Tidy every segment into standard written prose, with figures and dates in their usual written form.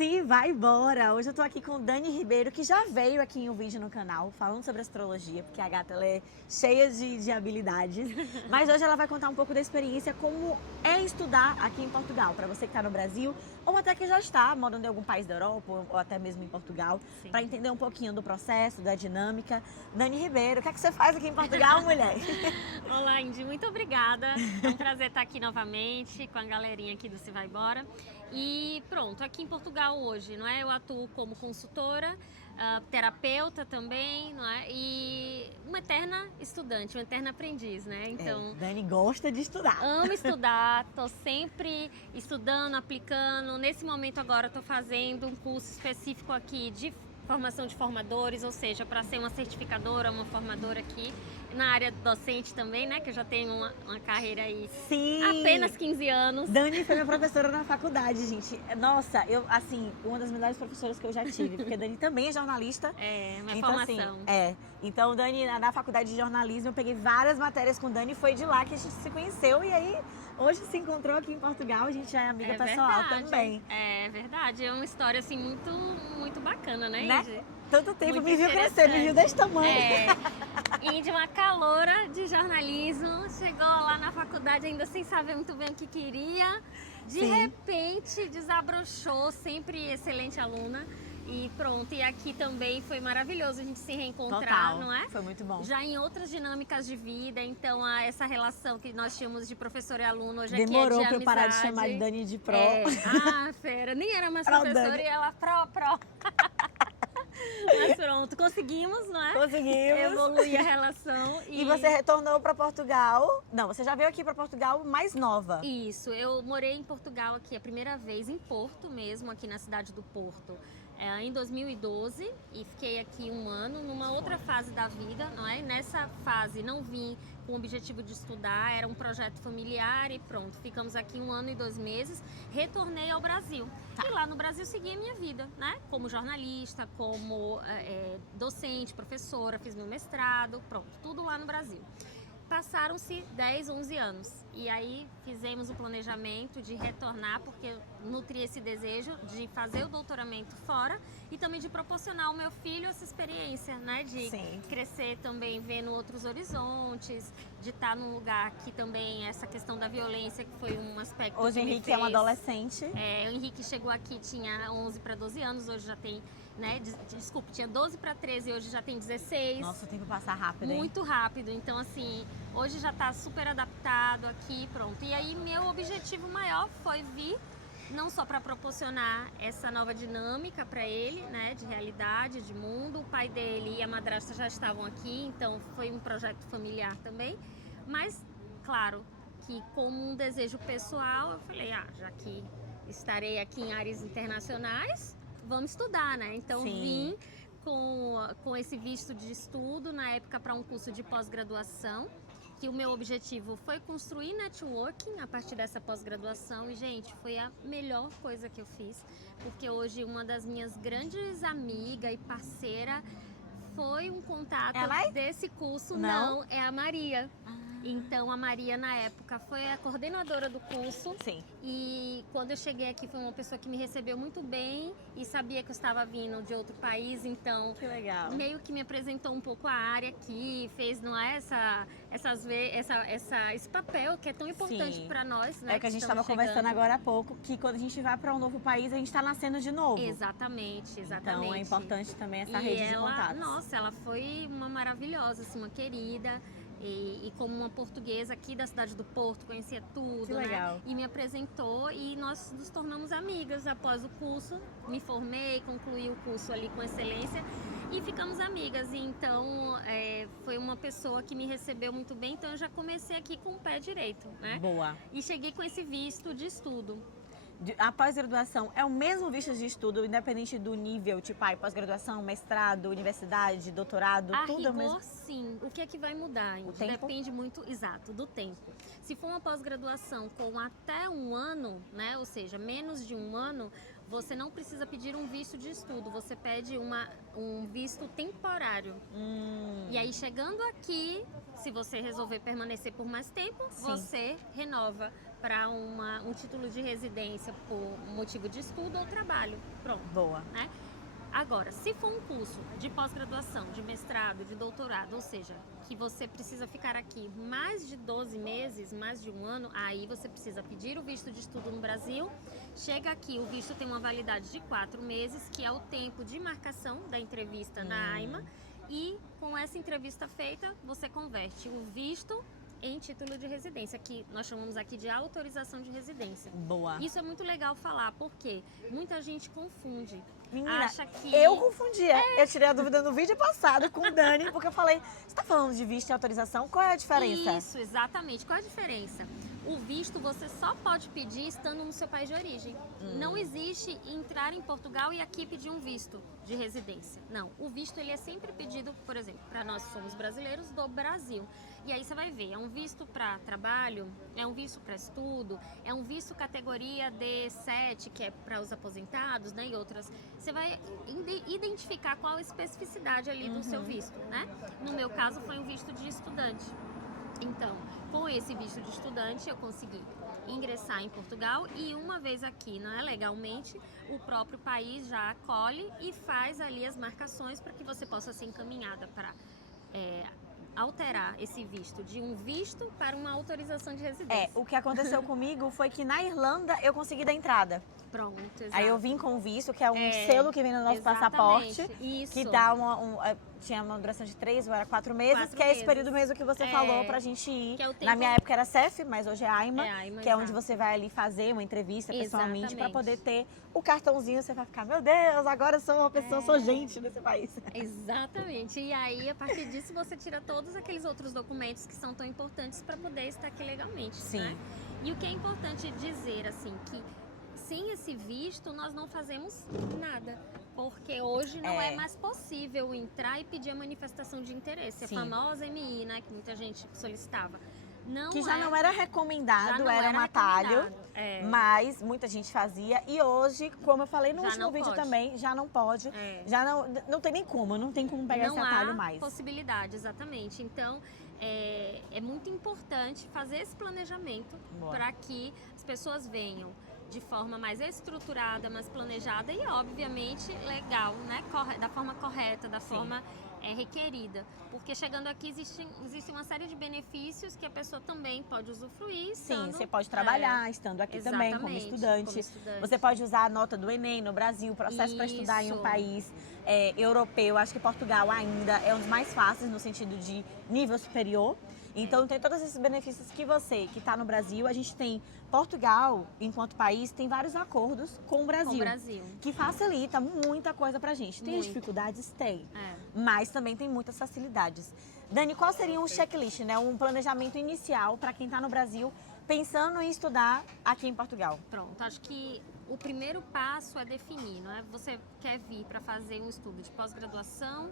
Se vai embora! Hoje eu tô aqui com Dani Ribeiro, que já veio aqui em um vídeo no canal falando sobre astrologia, porque a gata ela é cheia de habilidades. Mas hoje ela vai contar um pouco da experiência, como é estudar aqui em Portugal, para você que tá no Brasil, ou até que já está morando em algum país da Europa, ou até mesmo em Portugal, para entender um pouquinho do processo, da dinâmica. Dani Ribeiro, o que é que você faz aqui em Portugal, mulher? Olá, Indy, muito obrigada. É um prazer estar aqui novamente com a galerinha aqui do Se Vai Embora. E pronto, aqui em Portugal hoje, não é? Eu atuo como consultora, terapeuta também, não é? E uma eterna estudante, uma eterna aprendiz, né? Então, Dani gosta de estudar. amo estudar, tô sempre estudando, aplicando. Nesse momento agora eu tô fazendo um curso específico aqui de formação de formadores, ou seja, para ser uma certificadora, uma formadora aqui na área docente também, né? Que eu já tenho uma carreira aí. Sim! Apenas 15 anos. Dani foi minha professora na faculdade, gente. Nossa, eu, assim, uma das melhores professoras que eu já tive, porque Dani também é jornalista. É, uma então, formação. Assim, então, Dani, na faculdade de jornalismo, eu peguei várias matérias com Dani e foi de lá que a gente se conheceu. E aí, hoje se encontrou aqui em Portugal, a gente já é amiga pessoal também. É verdade, é uma história, assim, muito bacana, né, Indy? Tanto tempo, Muito me viu crescer, me viu desse tamanho. Indy, uma caloura de jornalismo, chegou lá na faculdade ainda sem saber muito bem o que queria. De repente, desabrochou, sempre excelente aluna. E pronto, e aqui também foi maravilhoso a gente se reencontrar, não é? Foi muito bom. Já em outras dinâmicas de vida, então essa relação que nós tínhamos de professor e aluno, hoje Demorou aqui é de pra eu parar de amizade. chamar de Dani de Pro. Fera, nem era mais professora e ela Pro. Mas pronto, conseguimos, não é? Conseguimos. Evoluir a relação. E você retornou para Portugal? Não, você já veio aqui para Portugal mais nova. Isso, eu morei em Portugal aqui a primeira vez, em Porto mesmo, aqui na cidade do Porto, em 2012, e fiquei aqui um ano numa outra fase da vida, não é? Nessa fase não vim com o objetivo de estudar, era um projeto familiar e pronto, ficamos aqui 1 ano e 2 meses, retornei ao Brasil. E lá no Brasil segui a minha vida, né? Como jornalista, como docente, professora, fiz meu mestrado, pronto, tudo lá no Brasil. Passaram-se 10, 11 anos e aí fizemos o planejamento de retornar, porque nutri esse desejo de fazer o doutoramento fora e também de proporcionar ao meu filho essa experiência, né? De crescer também vendo outros horizontes, de estar num lugar que também essa questão da violência, que foi um aspecto. Hoje o Henrique é um adolescente. O Henrique chegou aqui, tinha 11 para 12 anos, hoje já tem, né? Desculpe, tinha 12 para 13, hoje já tem 16. Nossa, o tempo passa rápido, hein? Muito rápido, então assim, hoje já tá super adaptado aqui, pronto. E aí meu objetivo maior foi vir não só para proporcionar essa nova dinâmica para ele, né, de realidade, de mundo. O pai dele e a madrasta já estavam aqui, então foi um projeto familiar também. Mas, claro, que como um desejo pessoal, eu falei, já que estarei aqui em áreas internacionais, vamos estudar, né? Então vim com esse visto de estudo, na época para um curso de pós-graduação, que o meu objetivo foi construir networking a partir dessa pós-graduação e, gente, foi a melhor coisa que eu fiz, porque hoje uma das minhas grandes amigas e parceira foi um contato desse curso. Não, é a Maria. Então a Maria na época foi a coordenadora do curso. E quando eu cheguei aqui foi uma pessoa que me recebeu muito bem e sabia que eu estava vindo de outro país, então que legal. Meio que me apresentou um pouco a área aqui, fez, não é, esse papel que é tão importante para nós, né? É que a gente estava conversando agora há pouco, que quando a gente vai para um novo país, a gente está nascendo de novo. Exatamente. Então é importante também essa rede de contatos. Nossa, ela foi uma maravilhosa, assim, uma querida. E como uma portuguesa aqui da cidade do Porto, conhecia tudo, que legal. Né? E me apresentou e nós nos tornamos amigas após o curso. Me formei, concluí o curso ali com excelência e ficamos amigas. E então foi uma pessoa que me recebeu muito bem, então eu já comecei aqui com o pé direito, né? Boa. E cheguei com esse visto de estudo. A pós-graduação é o mesmo visto de estudo, independente do nível, tipo pós-graduação, mestrado, universidade, doutorado, tudo é o mesmo? Sim. O que é que vai mudar? O tempo? Depende muito, exato, do tempo. Se for uma pós-graduação com até 1 ano, né, ou seja, menos de 1 ano, você não precisa pedir um visto de estudo, você pede um visto temporário. E aí, chegando aqui, se você resolver permanecer por mais tempo, você renova para um título de residência por motivo de estudo ou trabalho. Pronto. Boa. Né? Agora, se for um curso de pós-graduação, de mestrado, de doutorado, ou seja, que você precisa ficar aqui mais de 12 meses, mais de um ano, aí você precisa pedir o visto de estudo no Brasil. Chega aqui, o visto tem uma validade de 4 meses, que é o tempo de marcação da entrevista na AIMA. E com essa entrevista feita, você converte o visto em título de residência, que nós chamamos aqui de autorização de residência. Boa. Isso é muito legal falar, porque muita gente confunde. Menina, Acha que... eu confundia. Eu tirei a dúvida no vídeo passado com o Dani, porque eu falei, você tá falando de visto e autorização? Qual é a diferença? Isso, exatamente. Qual é a diferença? O visto você só pode pedir estando no seu país de origem. Não existe entrar em Portugal e aqui pedir um visto de residência. Não, o visto ele é sempre pedido, por exemplo, para nós que somos brasileiros do Brasil. E aí você vai ver, é um visto para trabalho, é um visto para estudo, é um visto categoria D7, que é para os aposentados, né, e outras. Você vai identificar qual a especificidade ali do seu visto, né? No meu caso foi um visto de estudante. Então, com esse visto de estudante, eu consegui ingressar em Portugal e uma vez aqui, né, legalmente, o próprio país já acolhe e faz ali as marcações para que você possa ser encaminhada para alterar esse visto de um visto para uma autorização de residência. O que aconteceu comigo foi que na Irlanda eu consegui dar entrada. Pronto, exato. Aí eu vim com o visto, que é um selo que vem no nosso exatamente, passaporte, isso. que dá tinha uma duração de 3 ou era 4 meses, 4 que é esse meses. período mesmo que você falou pra gente ir. Que é o tempo... Na minha época era CEF, mas hoje é AIMA, AIMA, que é onde exato. você vai ali fazer uma entrevista pessoalmente para Exatamente. poder ter o cartãozinho, você vai ficar, meu Deus, agora eu sou uma pessoa, sou gente nesse país. Exatamente. E aí, a partir disso, você tira todos aqueles outros documentos que são tão importantes para poder estar aqui legalmente. Sim. Né? E o que é importante dizer, assim, que sem esse visto nós não fazemos nada. Porque hoje não é mais possível entrar e pedir a manifestação de interesse. Sim. A famosa MI, né, que muita gente solicitava. Não Que já não era recomendado, era um atalho, mas muita gente fazia. E hoje, como eu falei no Já último não vídeo pode. também, já não pode. Já não tem nem como, não tem como pegar não esse atalho há mais. possibilidade, exatamente. Então, é muito importante fazer esse planejamento para que as pessoas venham de forma mais estruturada, mais planejada e, obviamente, legal, né? Da forma correta, da forma requerida. Porque chegando aqui existe uma série de benefícios que a pessoa também pode usufruir. Sim, você pode trabalhar estando aqui também como estudante. Você pode usar a nota do Enem no Brasil, o processo para estudar em um país europeu. Acho que Portugal ainda é um dos mais fáceis no sentido de nível superior. Então tem todos esses benefícios que você, que está no Brasil, a gente tem Portugal, enquanto país, tem vários acordos com o Brasil. Que facilita muita coisa pra gente. Tem dificuldades? Tem. Mas também tem muitas facilidades. Dani, qual seria um checklist, né? Um planejamento inicial para quem está no Brasil pensando em estudar aqui em Portugal? Pronto, acho que o primeiro passo é definir, não é? Você quer vir para fazer um estudo de pós-graduação,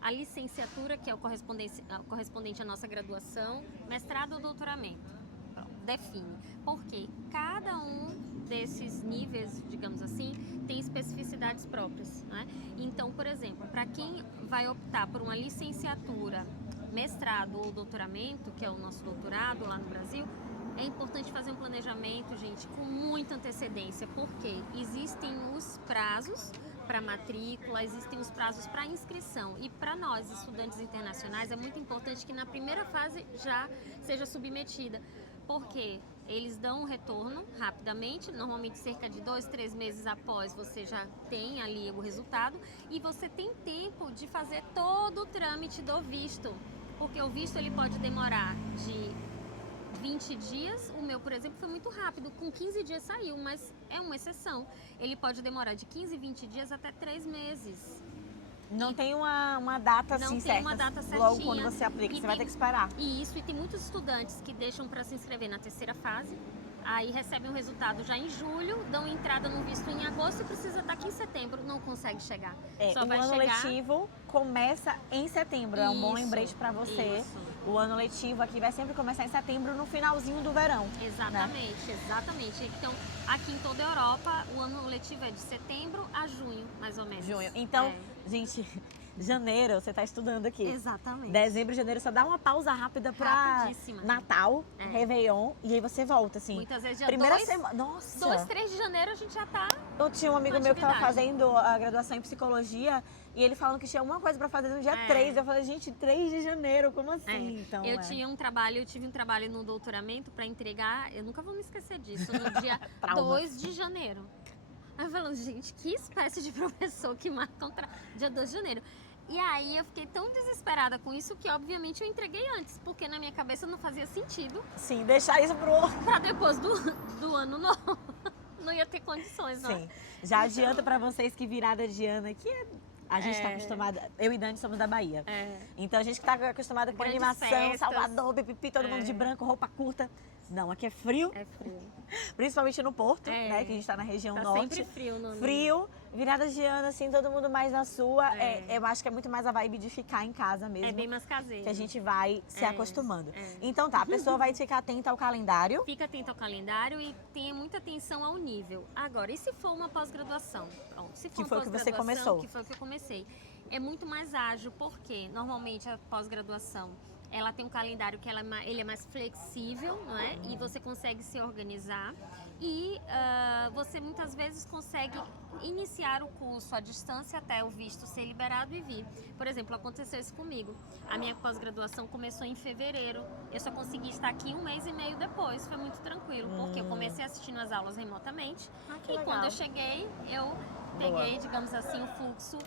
a licenciatura, que é o correspondente à nossa graduação, mestrado ou doutoramento. Pronto, define. Porque cada um desses níveis, digamos assim, tem especificidades próprias, né? Então, por exemplo, para quem vai optar por uma licenciatura, mestrado ou doutoramento, que é o nosso doutorado lá no Brasil, é importante fazer um planejamento, gente, com muita antecedência, porque existem os prazos para matrícula, existem os prazos para inscrição. E para nós, estudantes internacionais, é muito importante que na primeira fase já seja submetida, porque eles dão um retorno rapidamente, normalmente cerca de 2, 3 meses após você já tem ali o resultado, e você tem tempo de fazer todo o trâmite do visto, porque o visto ele pode demorar de 20 dias, o meu, por exemplo, foi muito rápido, com 15 dias saiu, mas é uma exceção. Ele pode demorar de 15, 20 dias até 3 meses. Não tem uma data assim certa. Não tem uma data certinha. Logo quando você aplica, você vai ter que esperar. Isso, e tem muitos estudantes que deixam para se inscrever na terceira fase, aí recebem o resultado já em julho, dão entrada no visto em agosto e precisa estar aqui em setembro, não consegue chegar. Só vai ano chegar... letivo começa em setembro, é um bom lembrete para você. Isso. O ano letivo aqui vai sempre começar em setembro, no finalzinho do verão. Exatamente, né? Exatamente. Então, aqui em toda a Europa, o ano letivo é de setembro a junho, mais ou menos. Junho. Então, gente, Janeiro, você tá estudando aqui. Exatamente. Dezembro, janeiro, só dá uma pausa rápida pra Rapidíssima. Natal, Réveillon, e aí você volta, assim. Muitas vezes já Primeira semana. Nossa! 2, 3 de janeiro a gente já tá. Eu tinha um amigo meu que tava atividade. fazendo a graduação em psicologia e ele falando que tinha uma coisa pra fazer no dia 3. Eu falei, gente, 3 de janeiro, como assim? Então, Eu tive um trabalho no doutoramento para entregar, eu nunca vou me esquecer disso, no dia 2 de janeiro. Aí eu falando, gente, que espécie de professor que marca dia 2 de janeiro. E aí eu fiquei tão desesperada com isso que obviamente eu entreguei antes, porque na minha cabeça não fazia sentido. Sim, deixar isso pro... Pra depois do ano novo. Não ia ter condições, não. Sim. Já adianta pra vocês que virada de ano aqui a gente tá acostumada. Eu e Dani somos da Bahia. Então a gente que tá acostumada com Grandes animação, festas. Salvador, pipipi, todo mundo de branco, roupa curta. Não, aqui é frio. É frio. Principalmente no Porto, né? Que a gente tá na região Tá norte. sempre frio no Frio, virada de ano, assim, todo mundo mais na sua. Eu acho que é muito mais a vibe de ficar em casa mesmo. É bem mais caseiro. Que a gente vai se acostumando. Então tá, a pessoa vai ficar atenta ao calendário. Fica atento ao calendário e tenha muita atenção ao nível. Agora, e se for uma pós-graduação? Pronto, se for Que uma foi o que você pós-graduação, começou. que foi o que eu comecei. É muito mais ágil, porque normalmente a pós-graduação ela tem um calendário que ele é mais flexível, não é? E você consegue se organizar e você muitas vezes consegue iniciar o curso à distância até o visto ser liberado e vir. Por exemplo, aconteceu isso comigo. A minha pós-graduação começou em fevereiro. Eu só consegui estar aqui 1 mês e meio depois. Foi muito tranquilo, porque eu comecei assistindo as aulas remotamente. Que E legal. quando eu cheguei, eu peguei, digamos assim, o fluxo.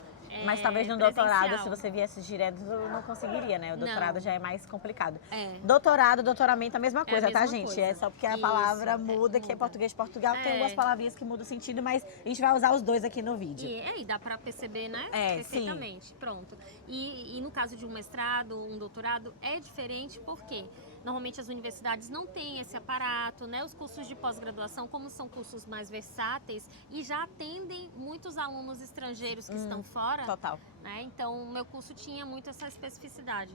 Mas talvez no doutorado, presencial. se você viesse direto, não conseguiria, né? O doutorado já é mais complicado. É. Doutorado, doutoramento, a mesma coisa, tá, mesma gente? coisa. É só porque a Isso, palavra muda, que é muda. português de Portugal, tem É. algumas palavrinhas que mudam o sentido, mas a gente vai usar os dois aqui no vídeo. E dá pra perceber, né? É, Perfeitamente. Pronto. E no caso de um mestrado, um doutorado, é diferente porque normalmente as universidades não têm esse aparato, né? Os cursos de pós-graduação, como são cursos mais versáteis e já atendem muitos alunos estrangeiros que estão fora, Total. né? Então, o meu curso tinha muito essa especificidade.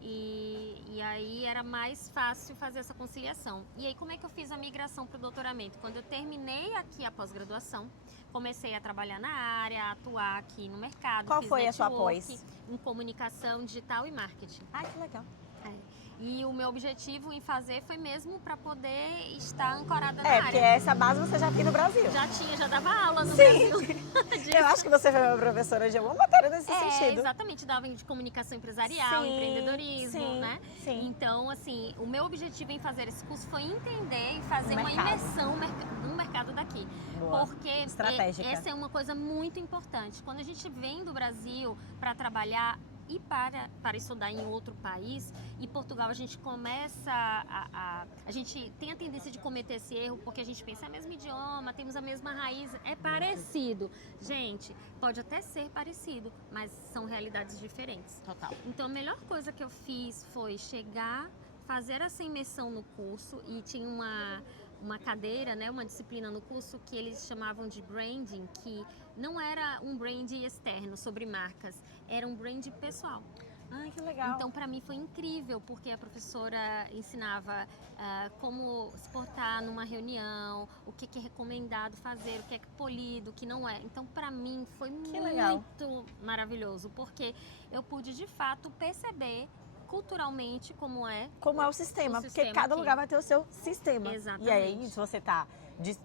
E aí era mais fácil fazer essa conciliação. E aí, como é que eu fiz a migração para o doutoramento? Quando eu terminei aqui a pós-graduação, comecei a trabalhar na área, a atuar aqui no mercado. Qual fiz foi a sua network, pós? Em comunicação digital e marketing. Ai, que legal. E o meu objetivo em fazer foi mesmo para poder estar ancorada na É, porque área. essa base você já tem no Brasil. Já dava aula no Sim. Brasil. Eu acho que você foi uma professora de alguma matéria nesse sentido. Exatamente, dava de comunicação empresarial, Sim, empreendedorismo, sim, né? sim. Então, assim, o meu objetivo em fazer esse curso foi entender e fazer O uma mercado. imersão no mercado daqui. Boa. Porque Estratégica. essa é uma coisa muito importante. Quando a gente vem do Brasil para trabalhar e para estudar em outro país, e Portugal a gente começa a gente tem a tendência de cometer esse erro porque a gente pensa é o mesmo idioma, temos a mesma raiz, é parecido. Gente, pode até ser parecido, mas são realidades diferentes. Total. Então a melhor coisa que eu fiz foi chegar, fazer essa imersão no curso e tinha uma cadeira, né, uma disciplina no curso que eles chamavam de branding, que não era um brand externo sobre marcas, era um brand pessoal. Ai, que legal. Então, para mim foi incrível, porque a professora ensinava como se portar numa reunião, o que é recomendado fazer, o que é polido, o que não é. Então, para mim foi legal. muito maravilhoso, porque eu pude de fato perceber culturalmente como é o sistema, porque sistema cada aqui. lugar vai ter o seu sistema. Exatamente. E aí, se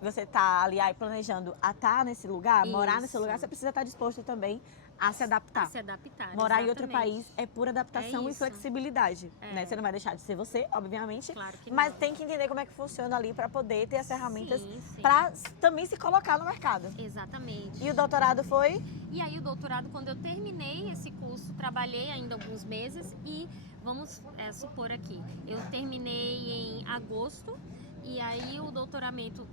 você tá ali planejando a estar nesse lugar, morar nesse Isso. lugar, você precisa estar disposto também a se adaptar. a se adaptar. Morar em outro exatamente. país é pura adaptação É e isso. flexibilidade, né? Você não vai deixar de ser você, obviamente, Claro que mas não. tem que entender como é que funciona ali para poder ter as ferramentas Sim. para também se colocar no mercado. Exatamente. E o doutorado foi? E aí o doutorado, quando eu terminei esse curso, trabalhei ainda alguns meses e vamos supor aqui, eu terminei em agosto e aí o doutoramento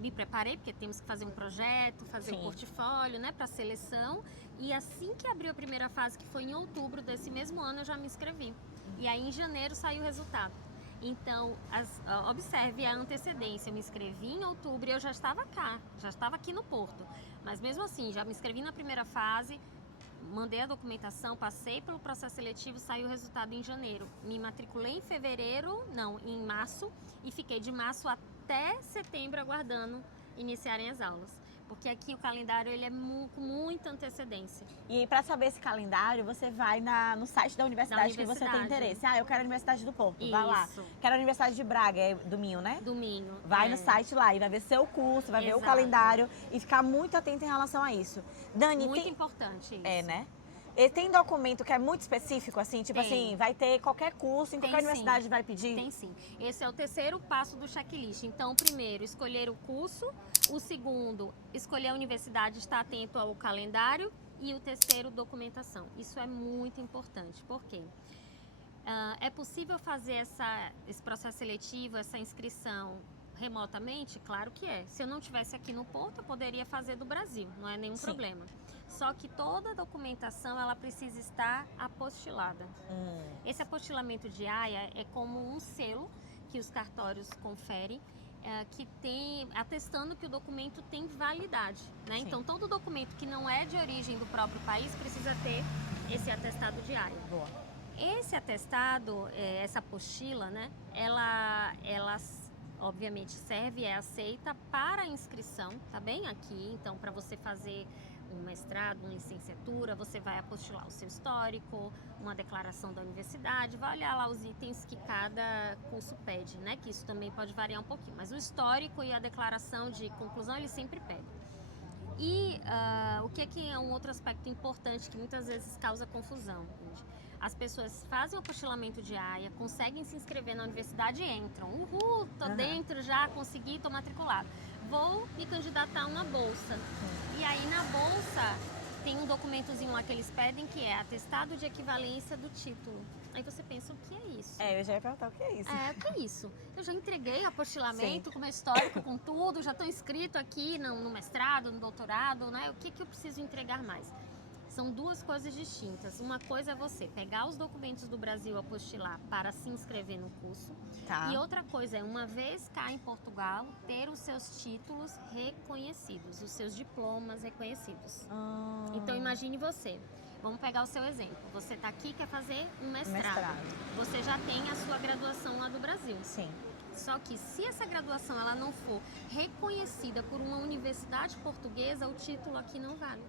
me preparei, porque temos que fazer um projeto, fazer Sim. um portfólio, né, para seleção. E assim que abriu a primeira fase, que foi em outubro desse mesmo ano, eu já me inscrevi. E aí em janeiro saiu o resultado. Então, observe a antecedência. Eu me inscrevi em outubro e eu já estava aqui no Porto. Mas mesmo assim, já me inscrevi na primeira fase, mandei a documentação, passei pelo processo seletivo, saiu o resultado em janeiro. Me matriculei em março, e fiquei de março até setembro aguardando iniciarem as aulas. Porque aqui o calendário ele é com muita antecedência. E para saber esse calendário, você vai no site da universidade que você tem interesse. Ah, eu quero a Universidade do Porto, vai lá. Quero a Universidade de Braga, é do Minho, né? Do Minho. Vai no site lá e vai ver seu curso, vai ver o Exato. calendário e ficar muito atento em relação a isso. Dani, muito importante isso. É, né? E tem documento que é muito específico, assim, tipo Tem. assim, vai ter qualquer curso, em qualquer universidade vai pedir? Tem sim. Esse é o terceiro passo do checklist. Então, o primeiro, escolher o curso. O segundo, escolher a universidade, estar atento ao calendário. E o terceiro, documentação. Isso é muito importante. Por quê? É possível fazer esse processo seletivo, essa inscrição remotamente? Claro que é. Se eu não estivesse aqui no Porto, eu poderia fazer do Brasil. Não é nenhum problema. Só que toda a documentação ela precisa estar apostilada. Esse apostilamento de AIA é como um selo que os cartórios conferem, que tem atestando que o documento tem validade, né? Então todo documento que não é de origem do próprio país precisa ter esse atestado de AIA. Boa. Esse atestado, essa apostila, né? Ela obviamente serve, é aceita para a inscrição, tá bem? Aqui, então, para você fazer um mestrado, uma licenciatura, você vai apostilar o seu histórico, uma declaração da universidade, vai olhar lá os itens que cada curso pede, né? Que isso também pode variar um pouquinho, mas o histórico e a declaração de conclusão, eles sempre pedem. E o que é um outro aspecto importante que muitas vezes causa confusão, gente? As pessoas fazem o apostilamento de AIA, conseguem se inscrever na universidade e entram. Uhul, tô dentro já, consegui, tô matriculado. Vou me candidatar a uma bolsa. E aí na bolsa tem um documentozinho lá que eles pedem que é atestado de equivalência do título. Aí você pensa, o que é isso? Eu já ia perguntar o que é isso. O que é isso? Eu já entreguei o apostilamento com meu histórico, com tudo, já estou inscrito aqui no mestrado, no doutorado, né? O que eu preciso entregar mais? São duas coisas distintas. Uma coisa é você pegar os documentos do Brasil, apostilar para se inscrever no curso. Tá. E outra coisa é, uma vez cá em Portugal, ter os seus títulos reconhecidos, os seus diplomas reconhecidos. Então imagine você. Vamos pegar o seu exemplo. Você está aqui, quer fazer um mestrado. Você já tem a sua graduação lá do Brasil. Sim. Só que se essa graduação ela não for reconhecida por uma universidade portuguesa, o título aqui não vale.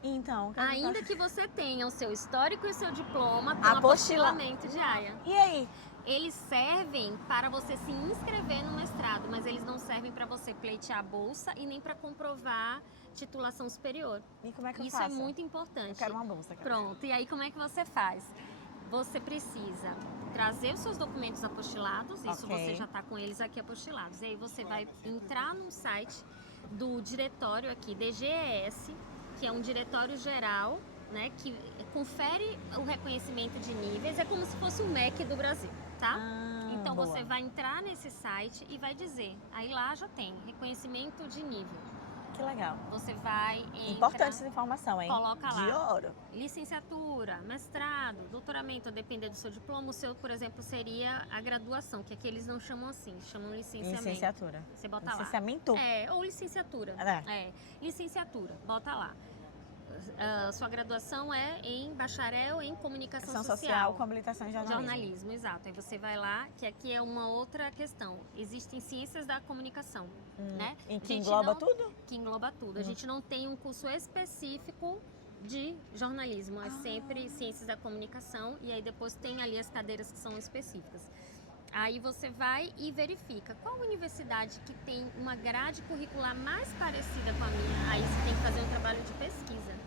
Então, ainda que você tenha o seu histórico e o seu diploma com apostilamento de AIA. E aí? Eles servem para você se inscrever no mestrado, mas eles não servem para você pleitear a bolsa e nem para comprovar titulação superior. E como é que eu Isso faço? é muito importante. Eu quero uma bolsa. Pronto, e aí como é que você faz? Você precisa trazer os seus documentos apostilados, isso você já está com eles aqui apostilados. E aí você vai entrar no site do diretório aqui, DGES, que é um diretório geral, né, que confere o reconhecimento de níveis, é como se fosse o MEC do Brasil, tá? Então boa. você vai entrar nesse site e vai dizer, aí lá já tem reconhecimento de nível. Que legal. Você vai entrar, importante essa informação, hein? Coloca lá. De ouro. Licenciatura, mestrado, doutoramento, a depender do seu diploma. O seu, por exemplo, seria a graduação, que aqui eles não chamam assim, chamam licenciamento. Licenciatura. Você bota Licenciamento? lá. Ou licenciatura. Licenciatura, bota lá. Sua graduação é em bacharel em comunicação social com habilitação em jornalismo. Exato. Aí você vai lá, que aqui é uma outra questão. Existem ciências da comunicação, né? Em que engloba tudo? Que engloba tudo. A gente não tem um curso específico de jornalismo, é sempre ciências da comunicação e aí depois tem ali as cadeiras que são específicas. Aí você vai e verifica qual universidade que tem uma grade curricular mais parecida com a minha. Aí você tem que fazer um trabalho de pesquisa.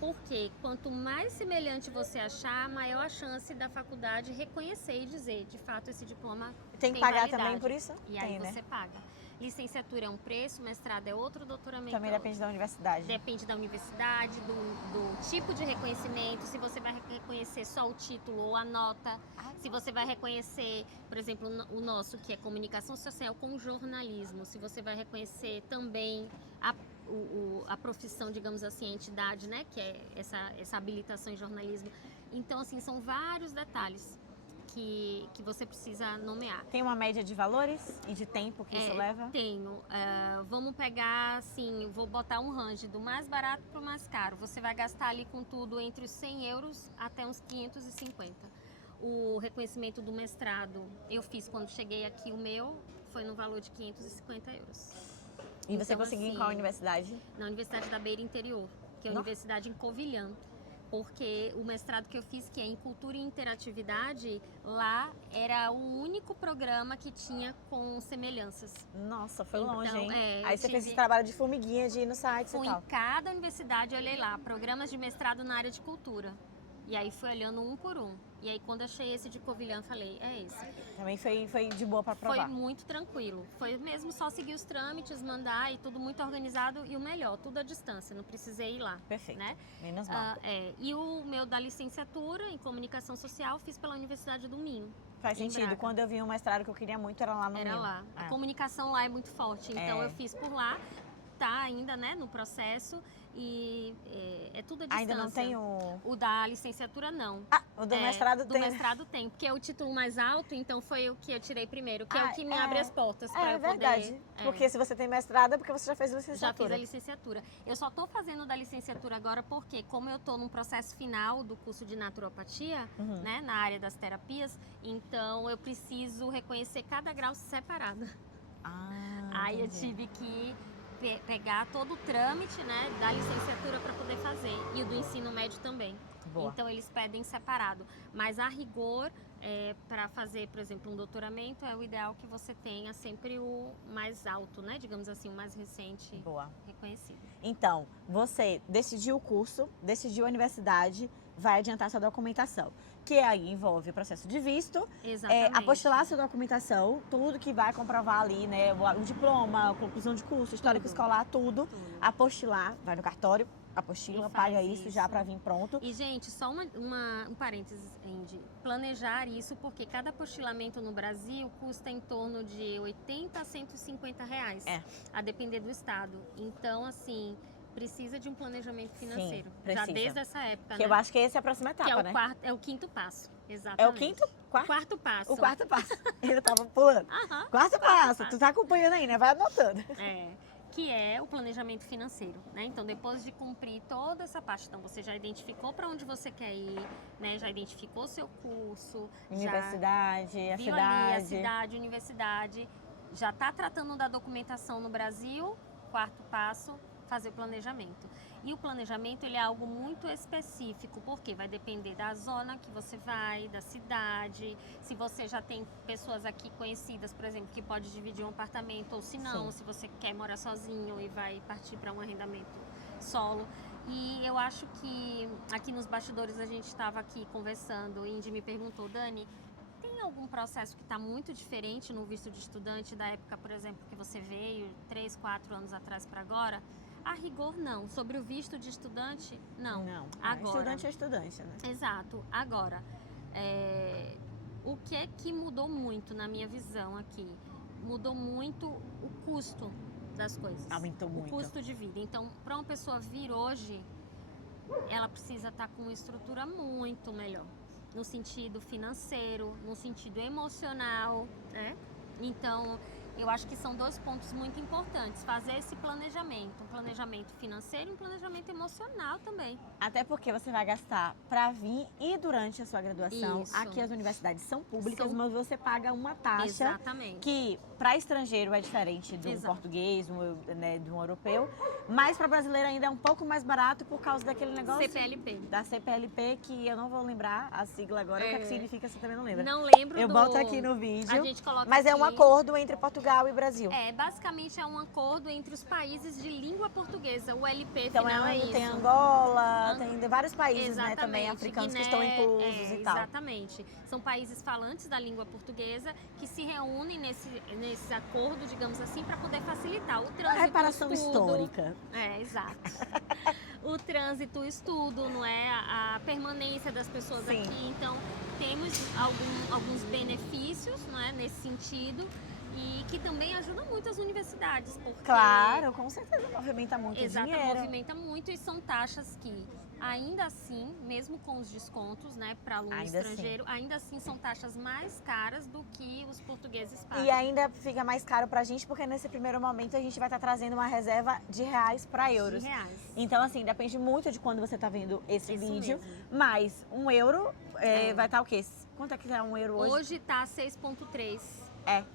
Porque quanto mais semelhante você achar, maior a chance da faculdade reconhecer e dizer, de fato, esse diploma tem que pagar validade. Também por isso? E aí você paga. Licenciatura é um preço, mestrado é outro, doutoramento também depende da universidade. Depende da universidade, do tipo de reconhecimento, se você vai reconhecer só o título ou a nota, se você vai reconhecer, por exemplo, o nosso, que é comunicação social com jornalismo, se você vai reconhecer também a profissão, digamos assim, a entidade, né, que é essa habilitação em jornalismo. Então, assim, são vários detalhes que você precisa nomear. Tem uma média de valores e de tempo que isso leva? Tenho. Vamos pegar, assim, vou botar um range do mais barato para o mais caro. Você vai gastar ali com tudo entre os 100 euros até uns 550. O reconhecimento do mestrado eu fiz quando cheguei aqui, o meu foi no valor de 550 euros. E você Então, conseguiu em assim, qual universidade? Na Universidade da Beira Interior, que é a Nossa. universidade em Covilhã. Porque o mestrado que eu fiz, que é em Cultura e Interatividade, lá era o único programa que tinha com semelhanças. Nossa, foi Então, longe, hein? eu Aí você fez tive- esse trabalho de formiguinha, de ir no site e Fui em tal. cada universidade, olhei lá, programas de mestrado na área de cultura. E aí fui olhando um por um. E aí quando achei esse de Covilhã, falei, é esse. Também foi de boa pra Foi provar. muito tranquilo. Foi mesmo só seguir os trâmites, mandar e tudo muito organizado. E o melhor, tudo à distância, não precisei ir lá. Perfeito. Né? Menos mal. E o meu da licenciatura em comunicação social fiz pela Universidade do Minho. Faz em sentido. Braga. Quando eu vi um mestrado que eu queria muito, era lá no Era Minho. lá. A É. comunicação lá é muito forte, então É. eu fiz por lá. Tá ainda, né, no processo e é tudo à distância. Ainda não tem o... O da licenciatura não. Ah, o do mestrado do tem. mestrado tem, porque é o título mais alto, então foi o que eu tirei primeiro, que é Ah, o que me abre as portas para É eu verdade. poder. Porque se você tem mestrado, é porque você já fez a Já fiz licenciatura. a licenciatura. Eu só tô fazendo da licenciatura agora porque, como eu tô num processo final do curso de naturopatia, Uhum. né, na área das terapias, então eu preciso reconhecer cada grau separado. Aí eu entendi. tive que pegar todo o trâmite, né, da licenciatura para poder fazer e o do ensino médio também. Boa. Então eles pedem separado, mas a rigor para fazer, por exemplo, um doutoramento é o ideal que você tenha sempre o mais alto, né, digamos assim, o mais recente Boa. reconhecido. Então, você decidiu o curso, decidiu a universidade, vai adiantar sua documentação. Que aí envolve o processo de visto, Exatamente. apostilar sua documentação, tudo que vai comprovar ali, né? O diploma, a conclusão de curso, histórico Tudo. escolar, tudo. Tudo. Apostilar, vai no cartório, apostila, E paga faz isso já isso. pra vir pronto. E, gente, só um parênteses, Andy. Planejar isso, porque cada apostilamento no Brasil custa em torno de 80 a 150 reais. A depender do estado. Então, assim, precisa de um planejamento financeiro. Já precisa. desde essa época, Que né? eu acho que essa é a próxima etapa, Que é o né? é o quinto passo. É Exatamente. o quinto? Quarto? Quarto passo. O quarto passo. Eu tava pulando. Aham. Quarto passo. Tu tá acompanhando aí, né? Vai anotando. Que é o planejamento financeiro, né? Então, depois de cumprir toda essa parte, então você já identificou para onde você quer ir, né? Já identificou o seu curso, Universidade, já a viu ali a cidade. cidade, universidade, já está tratando da documentação no Brasil. Quarto passo, fazer o planejamento. E o planejamento ele é algo muito específico, porque vai depender da zona que você vai, da cidade, se você já tem pessoas aqui conhecidas, por exemplo, que pode dividir um apartamento, ou se não, Sim. se você quer morar sozinho e vai partir para um arrendamento solo. E eu acho que aqui nos bastidores a gente estava aqui conversando, e Indy me perguntou, Dani, tem algum processo que está muito diferente no visto de estudante da época, por exemplo, que você veio 3, 4 anos atrás para agora? A rigor, não. Sobre o visto de estudante, não. Não. Agora. Estudante é estudante, né? Exato. Agora, o que é que mudou muito na minha visão aqui? Mudou muito o custo das coisas. Aumentou muito. O custo de vida. Então, para uma pessoa vir hoje, ela precisa estar com uma estrutura muito melhor. No sentido financeiro, no sentido emocional, né? Então, eu acho que são 2 pontos muito importantes. Fazer esse planejamento, um planejamento financeiro e um planejamento emocional também. Até porque você vai gastar pra vir e durante a sua graduação. Isso. Aqui as universidades são públicas, São- mas você paga uma taxa Exatamente. que para estrangeiro é diferente do Exato. português, do europeu, mas para brasileiro ainda é um pouco mais barato por causa daquele negócio CPLP. da CPLP, que eu não vou lembrar a sigla agora, o que é que significa, você também não lembra. Não lembro Eu do... boto aqui no A vídeo, gente coloca mas é um aqui. acordo entre Portugal e Brasil. Basicamente é um acordo entre os países de língua portuguesa. O LP Então final é isso. tem Angola, tem vários países, né, também Exatamente, africanos que Guiné, estão inclusos e tal. Exatamente. São países falantes da língua portuguesa que se reúnem nesse acordo, digamos assim, para poder facilitar o trânsito. A reparação o estudo. histórica. Exato. O trânsito, o estudo, não é? A permanência das pessoas Sim. aqui. Então, temos alguns benefícios, não é? Nesse sentido. E que também ajudam muito as universidades, porque... Claro, com certeza movimenta muito Exato, dinheiro. movimenta muito e são taxas que, ainda assim, mesmo com os descontos, né, para aluno Ainda estrangeiro, ainda assim são taxas mais caras do que os portugueses pagam. E ainda fica mais caro pra gente, porque nesse primeiro momento a gente vai estar trazendo uma reserva de reais pra euros. De reais. Então, assim, depende muito de quando você tá vendo esse Isso vídeo. mesmo. Mas €1 vai estar o quê? Quanto é que é €1 hoje? Hoje tá 6,3.